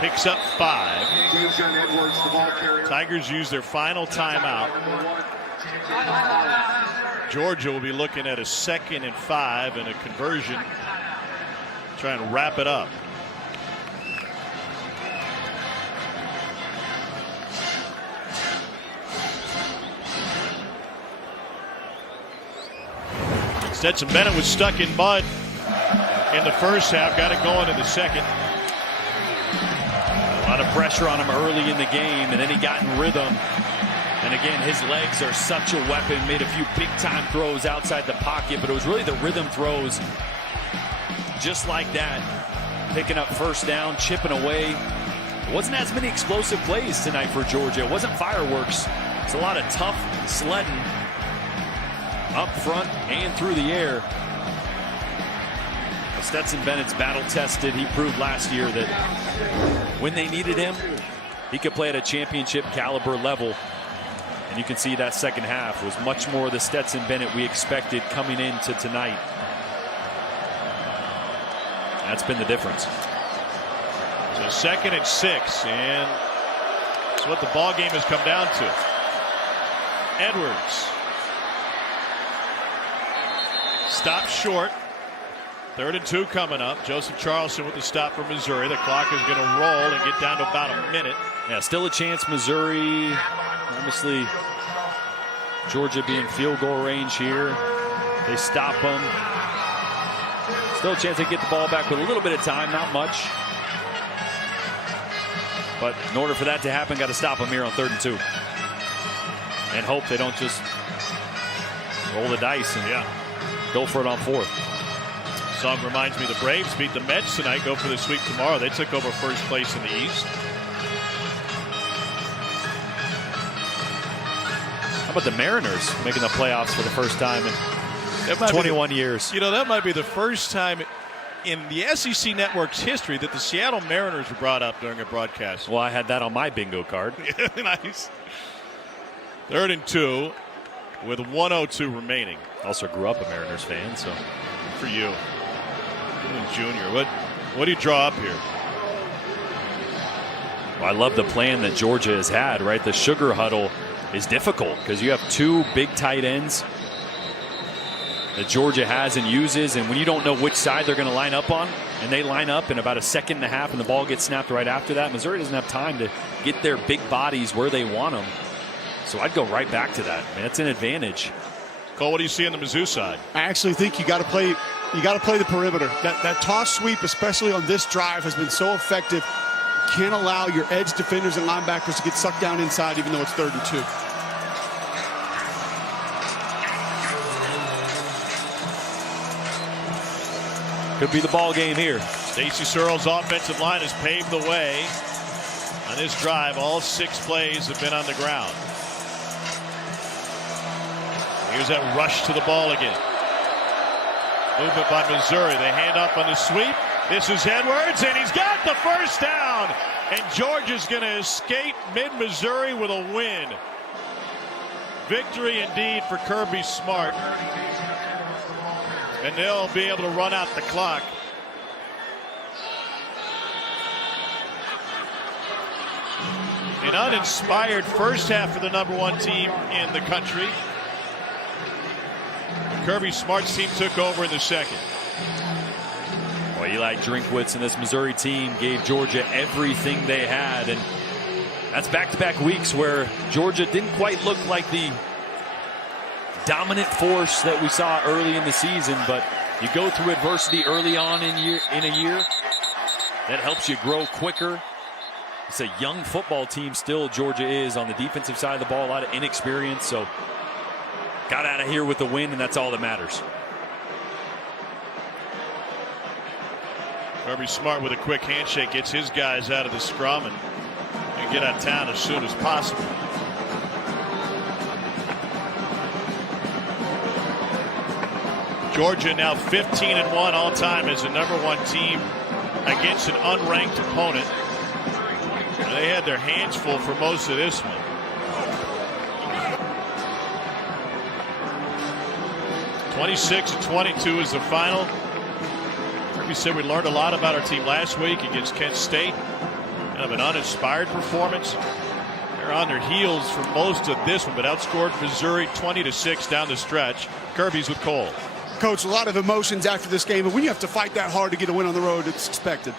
picks up 5. Tigers use their final timeout. Georgia will be looking at a 2nd and 5 and a conversion. Try and wrap it up. Stetson Bennett was stuck in mud in the first half, got it going in the second. A lot of pressure on him early in the game, and then he got in rhythm. And again, his legs are such a weapon. Made a few big-time throws outside the pocket, but it was really the rhythm throws just like that. Picking up first down, chipping away. It wasn't as many explosive plays tonight for Georgia. It wasn't fireworks. It's a lot of tough sledding up front and through the air. Stetson Bennett's battle-tested. He proved last year that when they needed him, he could play at a championship caliber level. And you can see that second half was much more the Stetson Bennett we expected coming into tonight. That's been the difference. So 2nd and 6, and that's what the ball game has come down to. Edwards Stop short. 3rd and 2 coming up. Joseph Charleston with the stop for Missouri. The clock is going to roll and get down to about a minute. Yeah, still a chance, Missouri. Obviously, Georgia being field goal range here. They stop them. Still a chance they get the ball back with a little bit of time, not much. But in order for that to happen, got to stop them here on 3rd and 2. And hope they don't just roll the dice and go for it on 4th. Song reminds me the Braves beat the Mets tonight, go for the sweep tomorrow. They took over first place in the East. How about the Mariners making the playoffs for the first time in 21 years? You know, that might be the first time in the SEC Network's history that the Seattle Mariners were brought up during a broadcast. Well, I had that on my bingo card. Nice. 3rd and 2 with 1:02 remaining. Also grew up a Mariners fan, so. For you. Junior, what do you draw up here? Well, I love the plan that Georgia has had, right? The sugar huddle is difficult because you have 2 big tight ends that Georgia has and uses, and when you don't know which side they're going to line up on, and they line up in about a 1.5 seconds and the ball gets snapped right after that, Missouri doesn't have time to get their big bodies where they want them. So I'd go right back to that. I mean, that's an advantage. Cole, what do you see on the Mizzou side? I actually think you got to play the perimeter. That toss sweep, especially on this drive, has been so effective. You can't allow your edge defenders and linebackers to get sucked down inside, even though it's 3rd and 2. Could be the ball game here. Stacey Searles' offensive line has paved the way on this drive. All 6 plays have been on the ground. Here's that rush to the ball again. Movement by Missouri. They hand up on the sweep. This is Edwards, and he's got the first down. And Georgia's going to escape mid-Missouri with a win. Victory indeed for Kirby Smart. And they'll be able to run out the clock. An uninspired first half for the #1 team in the country. Kirby Smart's team took over in the second. Well, Eli Drinkwitz and this Missouri team gave Georgia everything they had, and that's back-to-back weeks where Georgia didn't quite look like the dominant force that we saw early in the season, but you go through adversity early on in a year, that helps you grow quicker. It's a young football team still, Georgia is, on the defensive side of the ball, a lot of inexperience, so got out of here with the win, and that's all that matters. Kirby Smart with a quick handshake gets his guys out of the scrum and get out of town as soon as possible. Georgia now 15-1 all time as the #1 team against an unranked opponent. And they had their hands full for most of this one. 26-22 is the final. Kirby said we learned a lot about our team last week against Kent State. Kind of an uninspired performance. They're on their heels for most of this one, but outscored Missouri 20-6 down the stretch. Kirby's with Cole. Coach, a lot of emotions after this game, but when you have to fight that hard to get a win on the road, it's expected.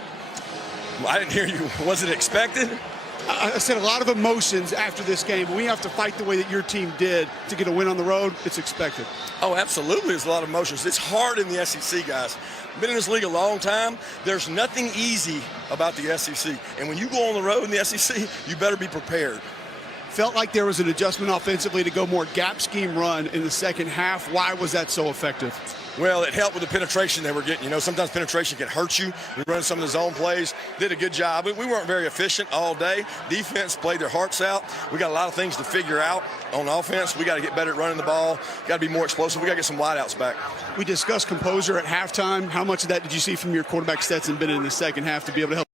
Well, I didn't hear you. Was it expected? I said a lot of emotions after this game, but when you have to fight the way that your team did to get a win on the road, it's expected. Oh, absolutely. There's a lot of emotions. It's hard in the SEC, guys. Been in this league a long time. There's nothing easy about the SEC. And when you go on the road in the SEC, you better be prepared. Felt like there was an adjustment offensively to go more gap scheme run in the second half. Why was that so effective? Well, it helped with the penetration they were getting. You know, sometimes penetration can hurt you. We run some of the zone plays, did a good job. We weren't very efficient all day. Defense played their hearts out. We got a lot of things to figure out on offense. We got to get better at running the ball. Got to be more explosive. We got to get some wideouts back. We discussed composure at halftime. How much of that did you see from your quarterback Stetson Bennett in the second half to be able to help